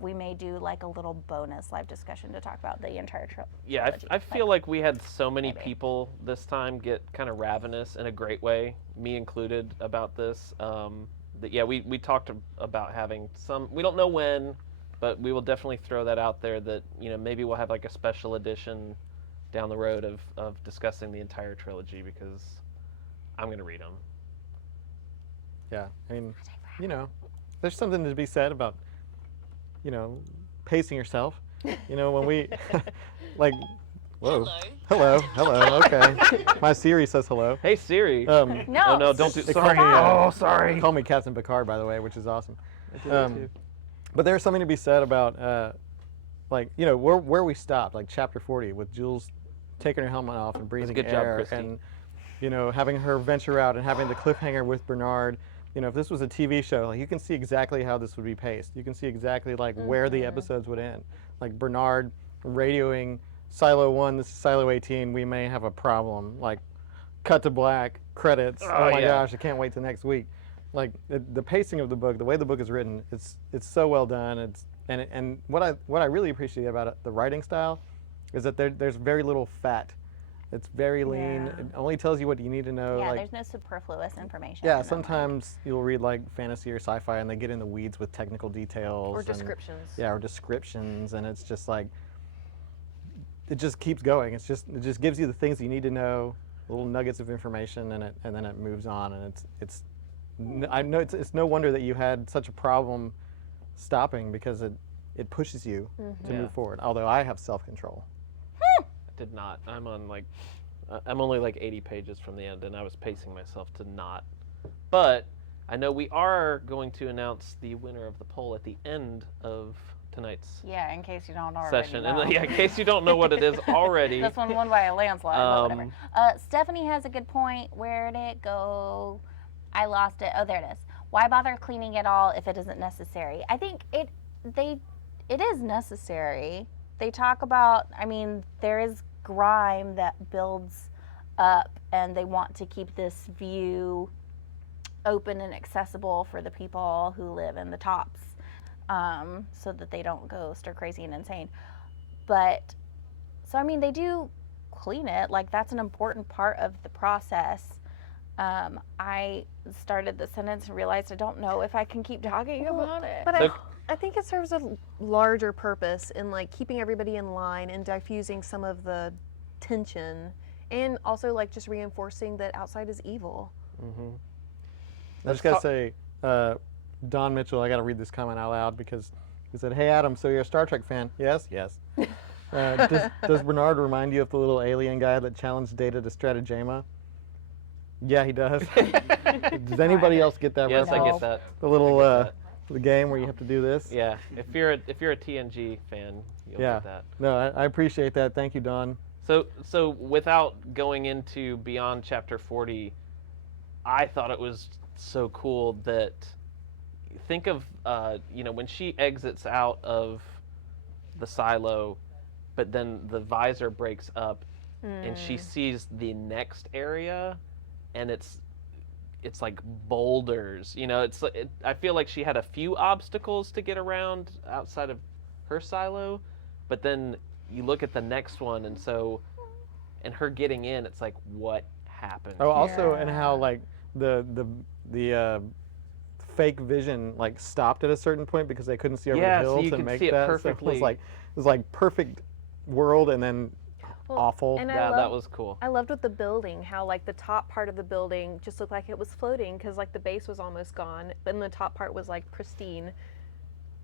We may do a little bonus live discussion to talk about the entire trilogy. Yeah, I feel like we had so many maybe. people this time get kind of ravenous in a great way, me included, about this. We talked about having some. We don't know when, but we will definitely throw that out there. That maybe we'll have a special edition down the road of discussing the entire trilogy because I'm going to read them. Yeah, I mean, you know, there's something to be said about, you know, pacing yourself. You know, when we, like, whoa, hello, okay. My Siri says hello. Hey Siri. No. Oh no, don't do. They Sorry. call me, Oh, sorry. They call me Captain Picard, by the way, which is awesome. I did it too. But there's something to be said about, like, you know, where we stopped, like chapter 40, with Jules taking her helmet off and breathing good job, air, Christy. and, you know, having her venture out and having the cliffhanger with Bernard. You know, if this was a TV show, like, you can see exactly how this would be paced. You can see exactly, like, where the episodes would end. Like, Bernard radioing Silo 1, this is Silo 18, we may have a problem. Like, cut to black, credits, oh my gosh, I can't wait till next week. Like, the pacing of the book, the way the book is written, it's so well done. And what I really appreciate about it, the writing style, is that there's very little fat. It's very lean. Yeah. It only tells you what you need to know. Yeah, like, there's no superfluous information. yeah, in them. sometimes you'll read like fantasy or sci-fi and they get in the weeds with technical details. Or and- descriptions. yeah, or descriptions, and it's just like, it just keeps going. It just gives you the things you need to know, little nuggets of information, and then it moves on, and I know it's no wonder that you had such a problem stopping, because it pushes you to move forward. Although I have self-control. Did not. I'm on like, I'm only like 80 pages from the end, and I was pacing myself to not. But I know we are going to announce the winner of the poll at the end of tonight's Yeah, in case you don't already session. know. And in case you don't know what it is already, This one won by a landslide, but whatever. Um, Stephanie has a good point. Where did it go? I lost it. Oh, there it is. Why bother cleaning it all if it isn't necessary? I think it is necessary. They talk about, I mean, there is grime that builds up, and they want to keep this view open and accessible for the people who live in the tops, so that they don't go stir crazy and insane. But, so I mean, they do clean it. Like, that's an important part of the process. I started the sentence and realized I don't know if I can keep talking about it. But So- I think it serves a larger purpose in like keeping everybody in line and diffusing some of the tension, and also like just reinforcing that outside is evil. I just gotta say, Don Mitchell, I gotta read this comment out loud, because he said, "Hey Adam, so you're a Star Trek fan?" Yes. Does Bernard remind you of the little alien guy that challenged Data to stratagema? Yeah, he does. Does anybody else get that yes, I reference? get that. The little I get the game where you have to do this. Yeah, if you're a TNG fan, you'll Yeah. get that. No, I appreciate that. Thank you, Don. So without going into beyond chapter 40, I thought it was so cool that, think of when she exits out of the silo, but then the visor breaks up and she sees the next area, and it's like boulders. I feel like she had a few obstacles to get around outside of her silo, but then you look at the next one, and her getting in, it's like, what happened? Oh, also, and how like the fake vision like stopped at a certain point because they couldn't see over Yeah, the so hill you to could make see it that. perfectly. So it was like perfect world, and then awful. And that was cool. I loved with the building how like the top part of the building just looked like it was floating because like the base was almost gone, but then the top part was like pristine.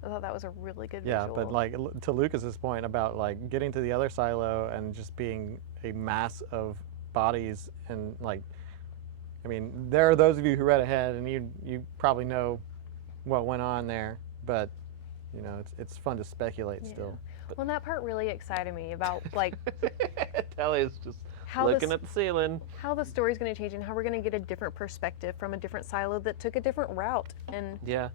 I thought that was a really good Yeah, visual. but like to Lucas's point about like getting to the other silo and just being a mass of bodies, and like, I mean, there are those of you who read ahead and you probably know what went on there, but you know, it's fun to speculate still. Well, and that part really excited me about like Talia's just How looking this- at the ceiling. how the story's going to change and how we're going to get a different perspective from a different silo that took a different route. And Yeah.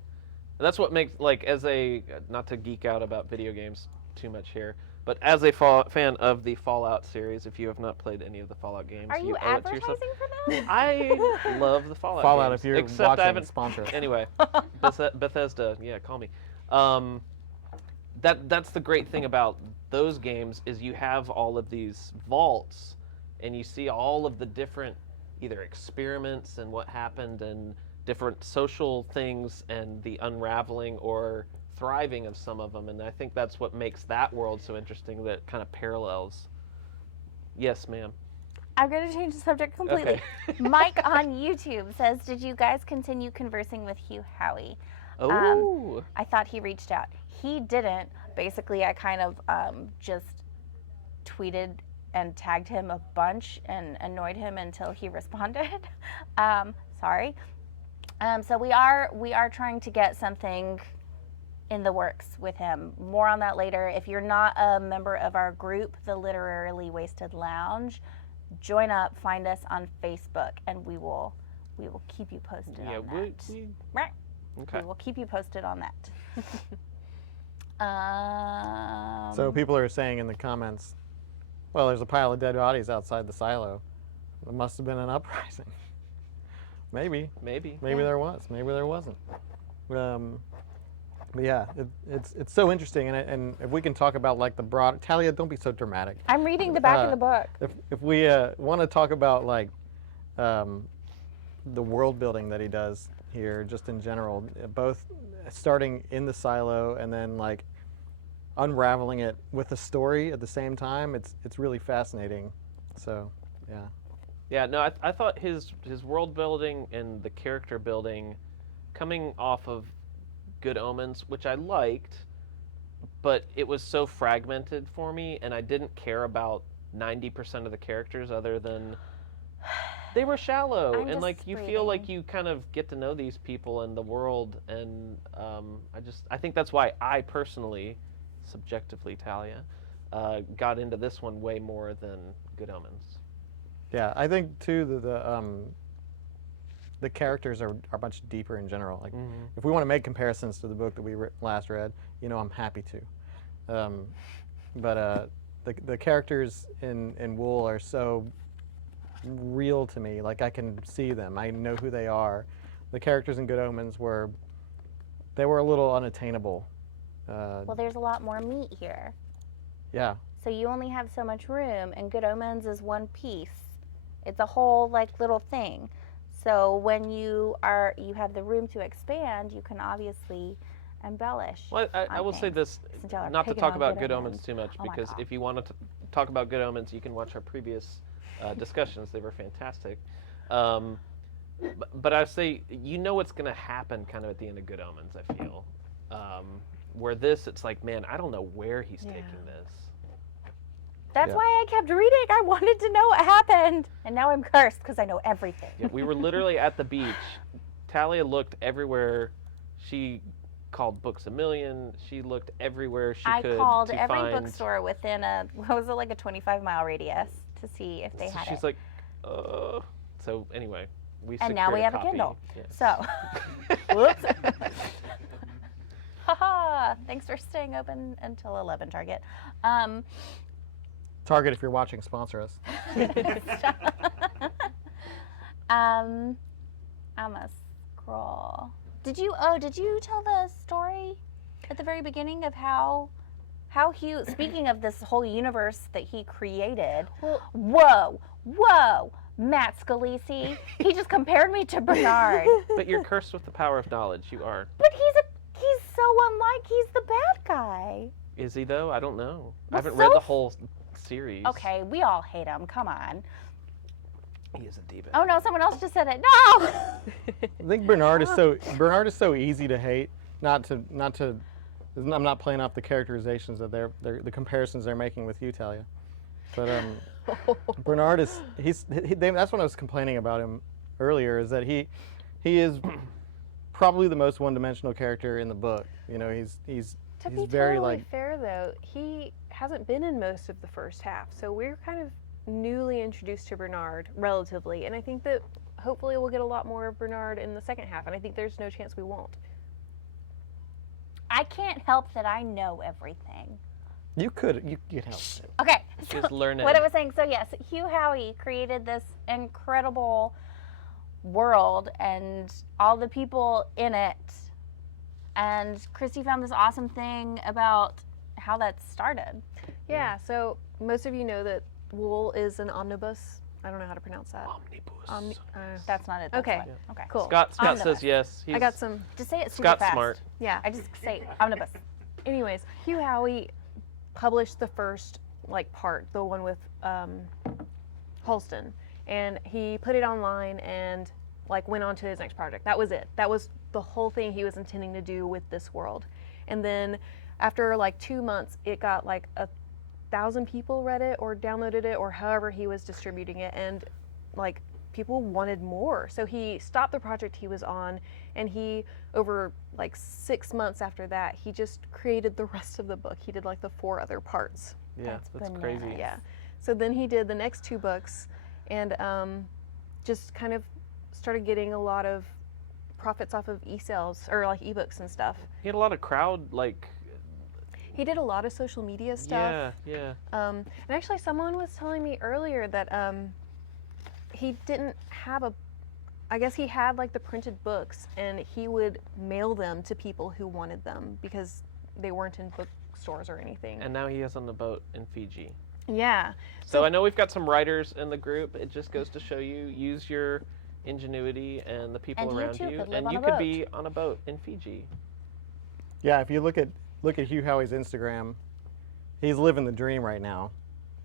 That's what makes, like, as a, not to geek out about video games too much here, but as a fan of the Fallout series, if you have not played any of the Fallout games, Are you owe it to yourself. advertising for them? I love the Fallout, games, if you're except watching, I haven't. sponsor us. Anyway, Bethesda, yeah, call me. That's the great thing about those games is you have all of these vaults, and you see all of the different either experiments and what happened and different social things and the unraveling or thriving of some of them. And I think that's what makes that world so interesting, that kind of parallels Yes, ma'am. I'm going to change the subject completely. Okay. Mike on YouTube says, did you guys continue conversing with Hugh Howey? Oh. I thought he reached out. He didn't. Basically, I kind of just tweeted and tagged him a bunch and annoyed him until he responded. Sorry. So we are trying to get something in the works with him. More on that later. If you're not a member of our group, the Literarily Wasted Lounge, join up, find us on Facebook, and we will keep you posted on that. Right. Okay. We will keep you posted on that. So people are saying in the comments, well, there's a pile of dead bodies outside the silo. It must have been an uprising. Maybe there was. Maybe there wasn't. But yeah, it's so interesting, and if we can talk about like the broad, Talia, don't be so dramatic. I'm reading the back of the book. If we want to talk about like the world building that he does here, just in general, both starting in the silo and then like unraveling it with a story at the same time, it's really fascinating. So yeah. Yeah, no, I thought his world building and the character building, coming off of Good Omens, which I liked, but it was so fragmented for me, and I didn't care about 90% of the characters other than they were shallow, and like you feel like you kind of get to know these people and the world, and I think that's why I personally, subjectively, Talia, got into this one way more than Good Omens. Yeah, I think too that the characters are much deeper in general. Like, if we want to make comparisons to the book that we last read, I'm happy to. But the characters in Wool are so real to me. Like, I can see them. I know who they are. The characters in Good Omens were a little unattainable. Well, there's a lot more meat here. Yeah. So you only have so much room, and Good Omens is one piece. It's a whole like little thing. So when you have the room to expand, you can obviously embellish. Well, I will say this, not to talk about Good Omens too much, because if you want to talk about Good Omens, you can watch our previous discussions. They were fantastic. But I say, what's going to happen kind of at the end of Good Omens, I feel. Where this, it's like, man, I don't know where he's taking this. That's why I kept reading. I wanted to know what happened. And now I'm cursed because I know everything. Yeah, we were literally at the beach. Talia looked everywhere. She called Books A Million. She looked everywhere she could. I called every bookstore within a 25-mile radius to see if they had it. She's like, So anyway, we and now we have copy. A Kindle. Yes. So, whoops. Haha, thanks for staying open until 11, Target. Target, if you're watching, sponsor us. I'm a scroll. Did you tell the story at the very beginning of how Hugh, speaking of this whole universe that he created, whoa, Matt Scalise, he just compared me to Bernard. But you're cursed with the power of knowledge, you are. But he's so unlike, he's the bad guy. Is he though? I don't know. I Well, haven't read the whole series. Okay, we all hate him, come on. He is a diva. Oh no, someone else just said it. No! I think Bernard is so easy to hate. Not to. I'm not playing off the characterizations that the comparisons they're making with you, Talia. But Bernard is that's what I was complaining about him earlier. Is that he is probably the most one-dimensional character in the book. He's To be very totally fair, though, he hasn't been in most of the first half, so we're kind of newly introduced to Bernard, relatively, and I think that hopefully we'll get a lot more of Bernard in the second half, and I think there's no chance we won't. I can't help that I know everything. You could help. Okay. Just learn it. What I was saying, so yes, Hugh Howey created this incredible world and all the people in it. And Christy found this awesome thing about how that started. Yeah, so most of you know that Wool is an omnibus. I don't know how to pronounce that. Omnibus. That's not it. That's Okay. fine. Okay. Cool. Scott Omnibus. says yes. I got some. Just say it super Scott's fast. smart. Yeah. I just say omnibus. Anyways, Hugh Howey published the first part, the one with Holston, and he put it online and like went on to his next project. That was it. That was the whole thing he was intending to do with this world. And then after like 2 months, it got like 1,000 people read it or downloaded it or however he was distributing it, and like people wanted more. So he stopped the project he was on, and he, over like 6 months after that, he just created the rest of the book. He did like the 4 other parts. Yeah, that's crazy. bananas. Yeah. So then he did the next 2 books, and just kind of started getting a lot of profits off of e-sales or like ebooks and stuff. He had a lot of crowd, like, He did a lot of social media stuff. yeah. And actually, someone was telling me earlier that he didn't have I guess he had like the printed books, and he would mail them to people who wanted them because they weren't in bookstores or anything. And now he is on the boat in Fiji. Yeah. So I know we've got some writers in the group. It just goes to show you, use your ingenuity and the people And you around too you, could live and on you a could boat. be on a boat in Fiji. Yeah, if you look at Hugh Howey's Instagram, he's living the dream right now.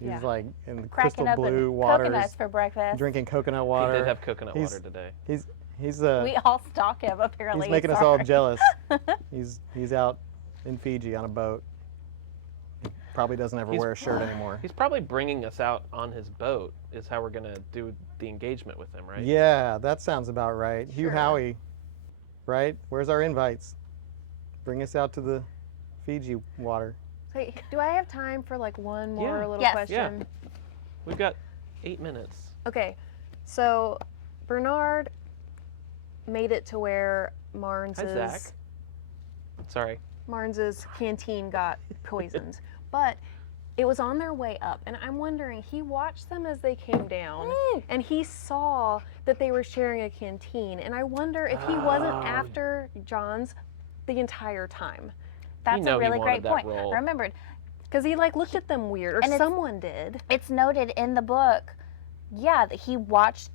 He's Yeah. like in the Cracking crystal up blue in waters, coconutts for breakfast. drinking coconut He water. did have coconut He's- water today. He's We all stalk him apparently. he's making us all Sorry. jealous. He's out in Fiji on a boat. He probably doesn't ever He's- wear a shirt anymore. He's probably bringing us out on his boat, is how we're going to do the engagement with him, right? Yeah, that sounds about right. Hugh Sure. Howey, right? Where's our invites? Bring us out to the Fiji water. So, do I have time for like one more Yeah. little Yes. question? We've got 8 minutes. Okay, so Bernard made it to where Zach. Sorry. Marnes's canteen got poisoned, but it was on their way up, and I'm wondering, he watched them as they came down, and he saw that they were sharing a canteen, and I wonder if he wasn't after John's the entire time, That's know a he really wanted great that point. role. I remembered. because he like looked at them weird, or And it's- someone did. It's noted in the book, yeah, that he watched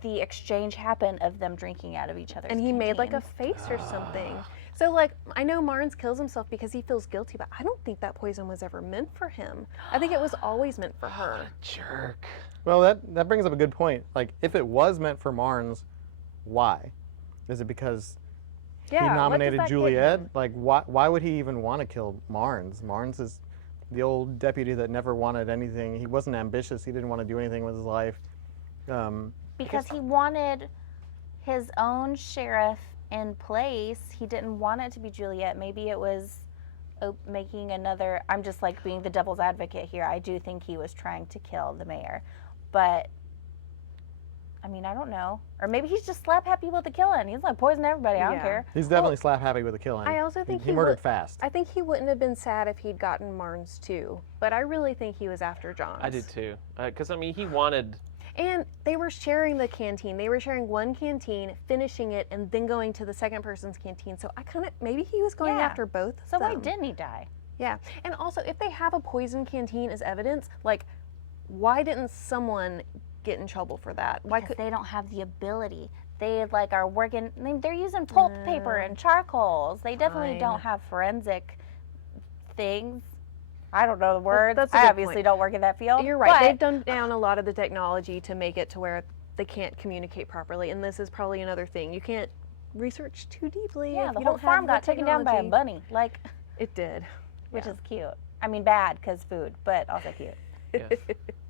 the exchange happen of them drinking out of each other's And he made like a canteens. face or something. So like, I know Marnes kills himself because he feels guilty, but I don't think that poison was ever meant for him. I think it was always meant for her. Jerk. Well, that brings up a good point. Like, if it was meant for Marnes, why? Is it because Yeah, he what does nominated that get Juliet? him? Like, why would he even want to kill Marnes? Marnes is the old deputy that never wanted anything. He wasn't ambitious. He didn't want to do anything with his life. Because he wanted his own sheriff in place. He didn't want it to be Juliet. Maybe it was making another. I'm just like being the devil's advocate here. I do think he was trying to kill the mayor, but I mean, I don't know. Or maybe he's just slap happy with the killing. He's like poison everybody. I don't Yeah. care. He's definitely slap happy with the killing. I also think he he murdered would- fast. I think he wouldn't have been sad if he'd gotten Marnes too, but I really think he was after John's. I did too. Because, I mean, he wanted. And they were sharing the canteen. They were sharing one canteen, finishing it, and then going to the second person's canteen. So I kind of, maybe he was going Yeah. after both of So why them. didn't he die? Yeah. And also, if they have a poison canteen as evidence, like, why didn't someone get in trouble for that? Why Because could they don't have the ability. They like are working. They're using pulp paper and charcoals. They definitely Fine. don't have forensic things. I don't know the words. that's a I good obviously point. don't work in that field. You're right. but- They've done down a lot of the technology to make it to where they can't communicate properly, and this is probably another thing. You can't research too deeply. yeah, if the you whole don't have farm the got taken down by a technology. bunny. Like, It did. which Yeah. is cute. I mean, bad because food, but also cute. Yes.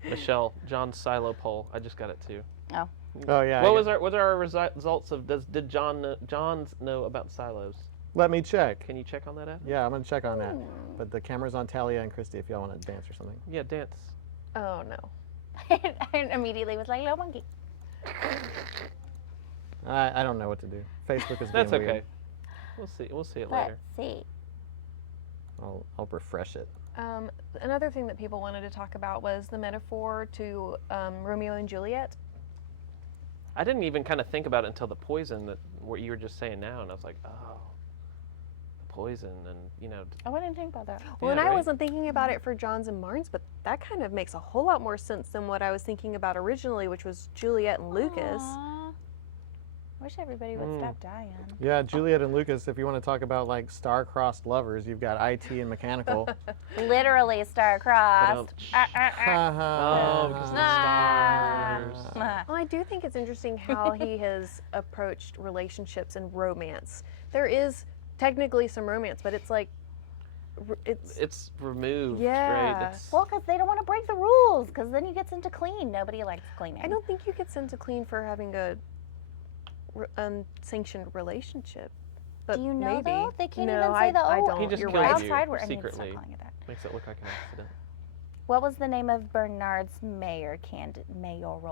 Michelle, John's silo poll. I just got it too. Oh, Oh yeah. What are our results of? Did John's know about silos? Let me check. Can you check on that, Ed? Yeah, I'm gonna check on that. But the camera's on Talia and Christy if y'all want to dance or something. Yeah, dance. Oh no. and immediately was like, little monkey. I don't know what to do. Facebook is being That's okay. weird. We'll see. We'll see it Let's later. see. I'll refresh it. Another thing that people wanted to talk about was the metaphor to Romeo and Juliet. I didn't even kind of think about it until the poison that what you were just saying now, and I was like, oh, the poison, and you know. Oh, I didn't think about that. Well, and Yeah, I right? wasn't thinking about it for John's and Marnes, but that kind of makes a whole lot more sense than what I was thinking about originally, which was Juliet and Lucas. Aw. wish everybody would stop dying. Yeah, Juliet and Lucas, if you want to talk about like star-crossed lovers, you've got IT and mechanical. Literally star-crossed. Oh, because of the stars. Well, I do think it's interesting how he has approached relationships and romance. There is technically some romance, but it's like, It's removed, Yeah. right? It's, Well, because they don't want to break the rules, because then you get into clean. Nobody likes cleaning. I don't think you get sent to clean for having a unsanctioned relationship. But Do you know, maybe. though? They can't No, even say the I oh, don't. He just You're killed right. you outside word. I need to stop secretly. calling it that. Makes it look like an accident. What was the name of Bernard's mayoral?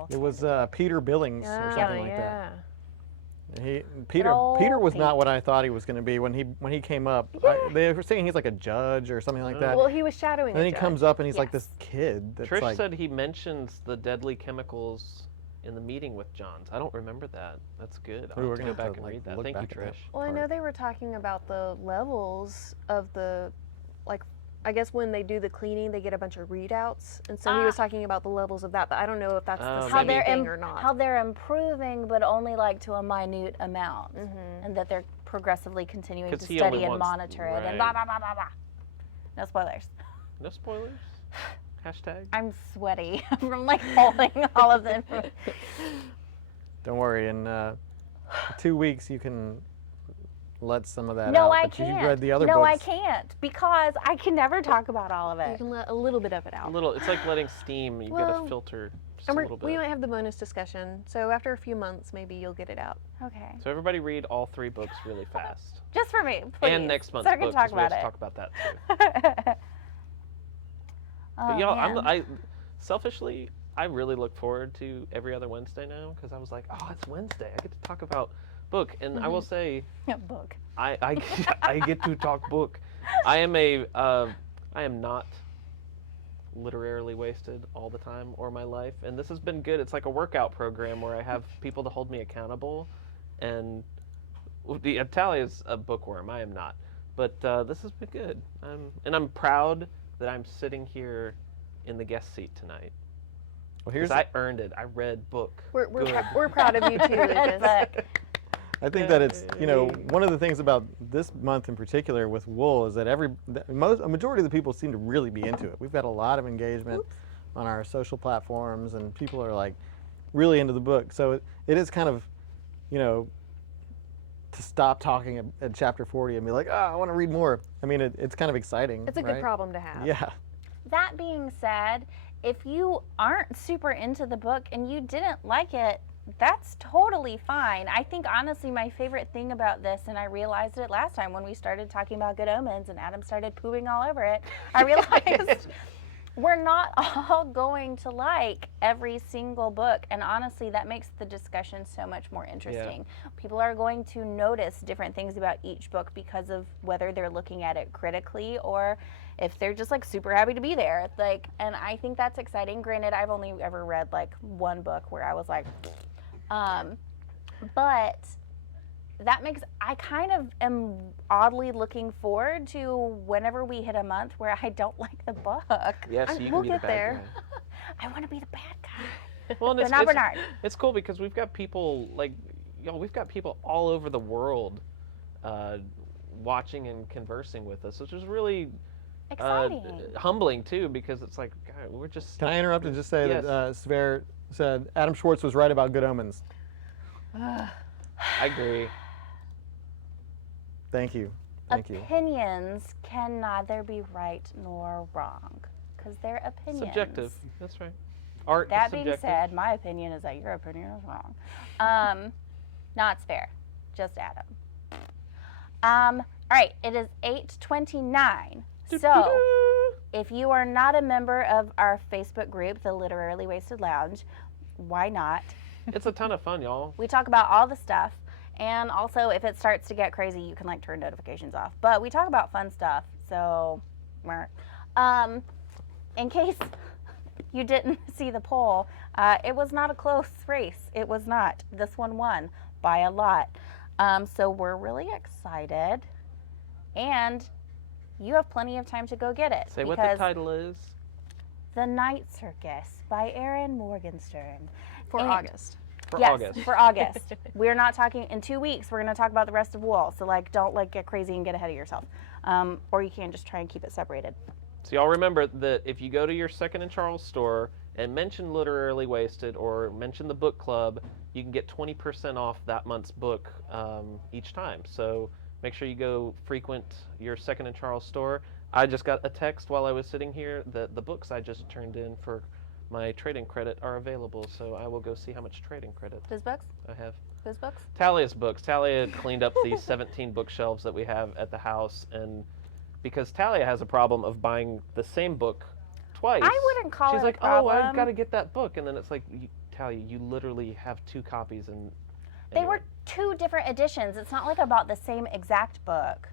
It was Peter Billings or something like yeah. that. Peter old was not Pete. what I thought he was going to be when he came up. They were saying he's like a judge or something like that. Well, he was shadowing and then a he judge. comes up and he's like Yes. this kid that's Trish like, said he mentions the deadly chemicals in the meeting with Johns. I don't remember that. That's good. I'll Ooh, have we're to gonna go back have to, and like, read that. look Thank you, back at that. Trish. Well, I know part. they were talking about the levels of the, like, I guess when they do the cleaning, they get a bunch of readouts, and so he was talking about the levels of that. But I don't know if that's the How same they're thing or not. How they're improving, but only like to a minute amount, and that they're progressively continuing to 'Cause he study only and wants- monitor it, and right. blah blah blah blah blah. No spoilers. No spoilers? Hashtag? I'm sweaty from like holding all of them. don't worry, in 2 weeks you can let some of that out. No, I but can't. You've read the other no, I books. can't because I can never talk about all of You it. can let a little bit of it A out. little. It's like letting steam. You Well, gotta filter just a And little bit. we might have the bonus discussion. So after a few months, maybe you'll get it out. Okay, So everybody read all 3 books really fast. just for me, please. And next month's so I can book, talk 'cause we have about to it. talk about that too. Oh, But y'all, man. I selfishly, I really look forward to every other Wednesday now because I was like, oh, it's Wednesday. I get to talk about book, and I will say, book. I get to talk book. I am not literarily wasted all the time or my life, and this has been good. It's like a workout program where I have people to hold me accountable, and the Italia is a bookworm. I am not, but this has been good. And I'm proud that I'm sitting here in the guest seat tonight. Well, Because I earned it. I read book. We're Good. we're proud of you too, Lucas. Book. I think that it's, one of the things about this month in particular with Wool is that a majority of the people seem to really be into it. We've got a lot of engagement on our social platforms, and people are like really into the book. So it is kind of, to stop talking at chapter 40 and be like, oh, I want to read more. I mean, it's kind of exciting. It's a good right? problem to have. Yeah. That being said, if you aren't super into the book and you didn't like it, that's totally fine. I think honestly my favorite thing about this, and I realized it last time when we started talking about Good Omens and Adam started pooping all over it, I realized we're not all going to like every single book, and honestly that makes the discussion so much more interesting. People are going to notice different things about each book because of whether they're looking at it critically or if they're just like super happy to be there. Like, and I think that's exciting. Granted, I've only ever read like one book where I was like, but that makes, I kind of am oddly looking forward to whenever we hit a month where I don't like the book. Yes, you can we'll be the get bad there. guy. I want to be the bad guy. Well, and But not Bernard. It's cool because we've got people like, we've got people all over the world watching and conversing with us, which is really Exciting. humbling too, because it's like, God, we're just. Can I interrupt and just say Yes. that Sver said Adam Schwartz was right about Good Omens. I agree. Thank you. Thank you. Opinions can neither be right nor wrong because they're opinions. Subjective. That's right. Art That is being subjective. said, my opinion is that your opinion is wrong. Not fair. Just Adam. All right, it is 8:29. So, if you are not a member of our Facebook group, the Literarily Wasted Lounge, why not? It's a ton of fun, y'all. We talk about all the stuff, and also if it starts to get crazy, you can like turn notifications off. But we talk about fun stuff, so in case you didn't see the poll, it was not a close race. It was not. This one won by a lot. So we're really excited, and you have plenty of time to go get it. Say what the title is. The Night Circus by Erin Morgenstern. For And- August. For yes, August. for August. We're not talking in 2 weeks. We're going to talk about the rest of Wool. So like, don't like get crazy and get ahead of yourself. Or you can just try and keep it separated. So y'all remember that if you go to your Second and Charles store and mention Literarily Wasted or mention the book club, you can get 20% off that month's book each time. So make sure you go frequent your Second and Charles store. I just got a text while I was sitting here that the books I just turned in for my trading credit are available, so I will go see how much trading credit Whose books? I have. Whose books? Talia's books. Talia cleaned up these 17 bookshelves that we have at the house, and because Talia has a problem of buying the same book twice. I wouldn't call She's it like, a problem. oh, I've got to get that book, and then it's like, Talia, you literally have 2 copies, and They anyway. were 2 different editions. It's not like I bought the same exact book.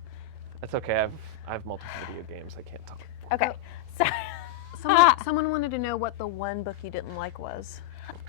That's okay. I have multiple video games. I can't talk. Okay. So. Someone wanted to know what the one book you didn't like was.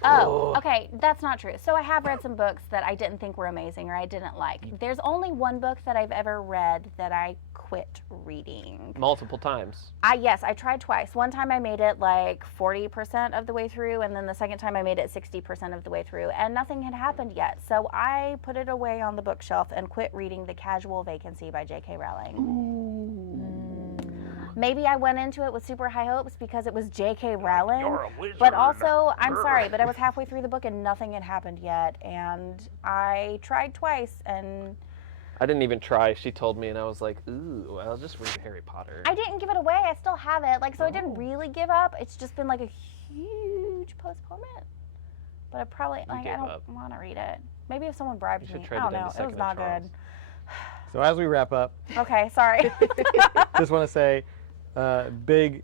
Oh, okay. That's not true. So I have read some books that I didn't think were amazing or I didn't like. There's only one book that I've ever read that I quit reading. Multiple times. Yes, I tried twice. One time I made it like 40% of the way through, and then the second time I made it 60% of the way through, and nothing had happened yet. So I put it away on the bookshelf and quit reading The Casual Vacancy by J.K. Rowling. Maybe I went into it with super high hopes because it was J.K. Rowling. You're a wizard. But also, I'm sorry, but I was halfway through the book and nothing had happened yet, and I tried twice, and I didn't even try. She told me, and I was like, ooh, I'll just read Harry Potter. I didn't give it away. I still have it. Like, so I didn't really give up. It's just been like a huge postponement. But I probably, like, I gave don't up. want to read it. Maybe if someone bribes You should me. trade I don't it into know. It Second was and not Charles. good. So as we wrap up, Okay, sorry. just want to say big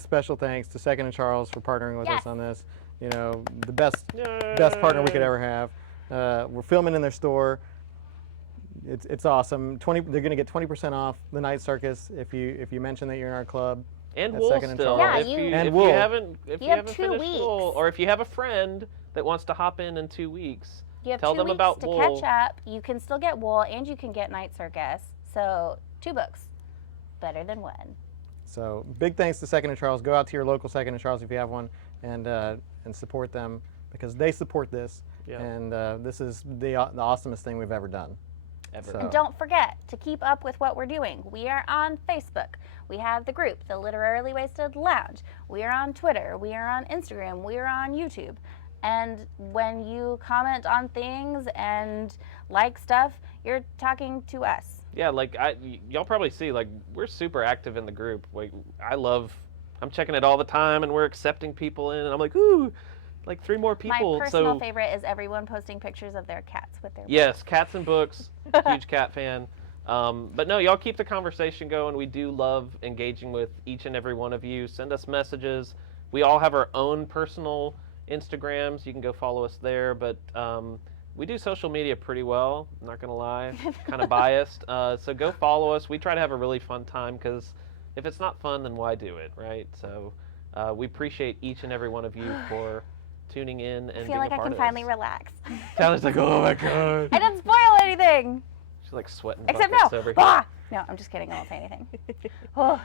special thanks to Second and Charles for partnering with Yes. us on this. You know, the best partner we could ever have. We're filming in their store. It's awesome. They're going to get 20% off the Night Circus if you mention that you're in our club. And at Wool Second and still. Charles. Yeah, if And you Wool. haven't, You have haven't 2 finished weeks. Wool, or if you have a friend that wants to hop in 2 weeks, You have tell 2 them weeks about to Wool. catch up. You can still get Wool, and you can get Night Circus. So 2 books. Better than 1. So big thanks to Second and Charles. Go out to your local Second and Charles if you have one, and support them because they support this. Yeah. And this is the awesomest thing we've ever done. Ever. So- And don't forget to keep up with what we're doing. We are on Facebook. We have the group, the Literarily Wasted Lounge. We are on Twitter. We are on Instagram. We are on YouTube. And when you comment on things and like stuff, you're talking to us. Yeah, like y'all probably see, like we're super active in the group. Like I'm checking it all the time, and we're accepting people in, and I'm like, ooh, like 3 more people. My personal so favorite is everyone posting pictures of their cats with their yes, cats and books. Huge cat fan. But no, y'all keep the conversation going. We do love engaging with each and every one of you. Send us messages. We all have our own personal Instagrams. You can go follow us there. But we do social media pretty well. I'm not going to lie. Kind of biased. So go follow us. We try to have a really fun time because if it's not fun, then why do it, right? So we appreciate each and every one of you for tuning in and I feel being like a I part can of finally this. relax. Tyler's like, oh my God. I didn't spoil anything. She's like sweating Except buckets no. over here. Ah! No, I'm just kidding. I won't say anything. Oh.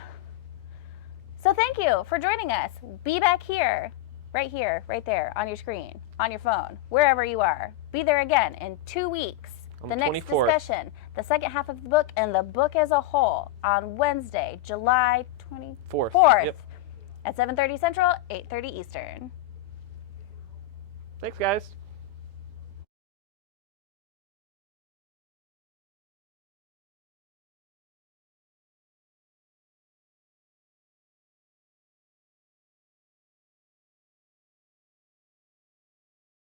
So thank you for joining us. Be back here, right there, on your screen, on your phone, wherever you are. Be there again in 2 weeks. On The the next 24th. discussion, the second half of the book, and the book as a whole on Wednesday, July 24th. 4th. Yep. At 7:30 Central, 8:30 Eastern. Thanks, guys.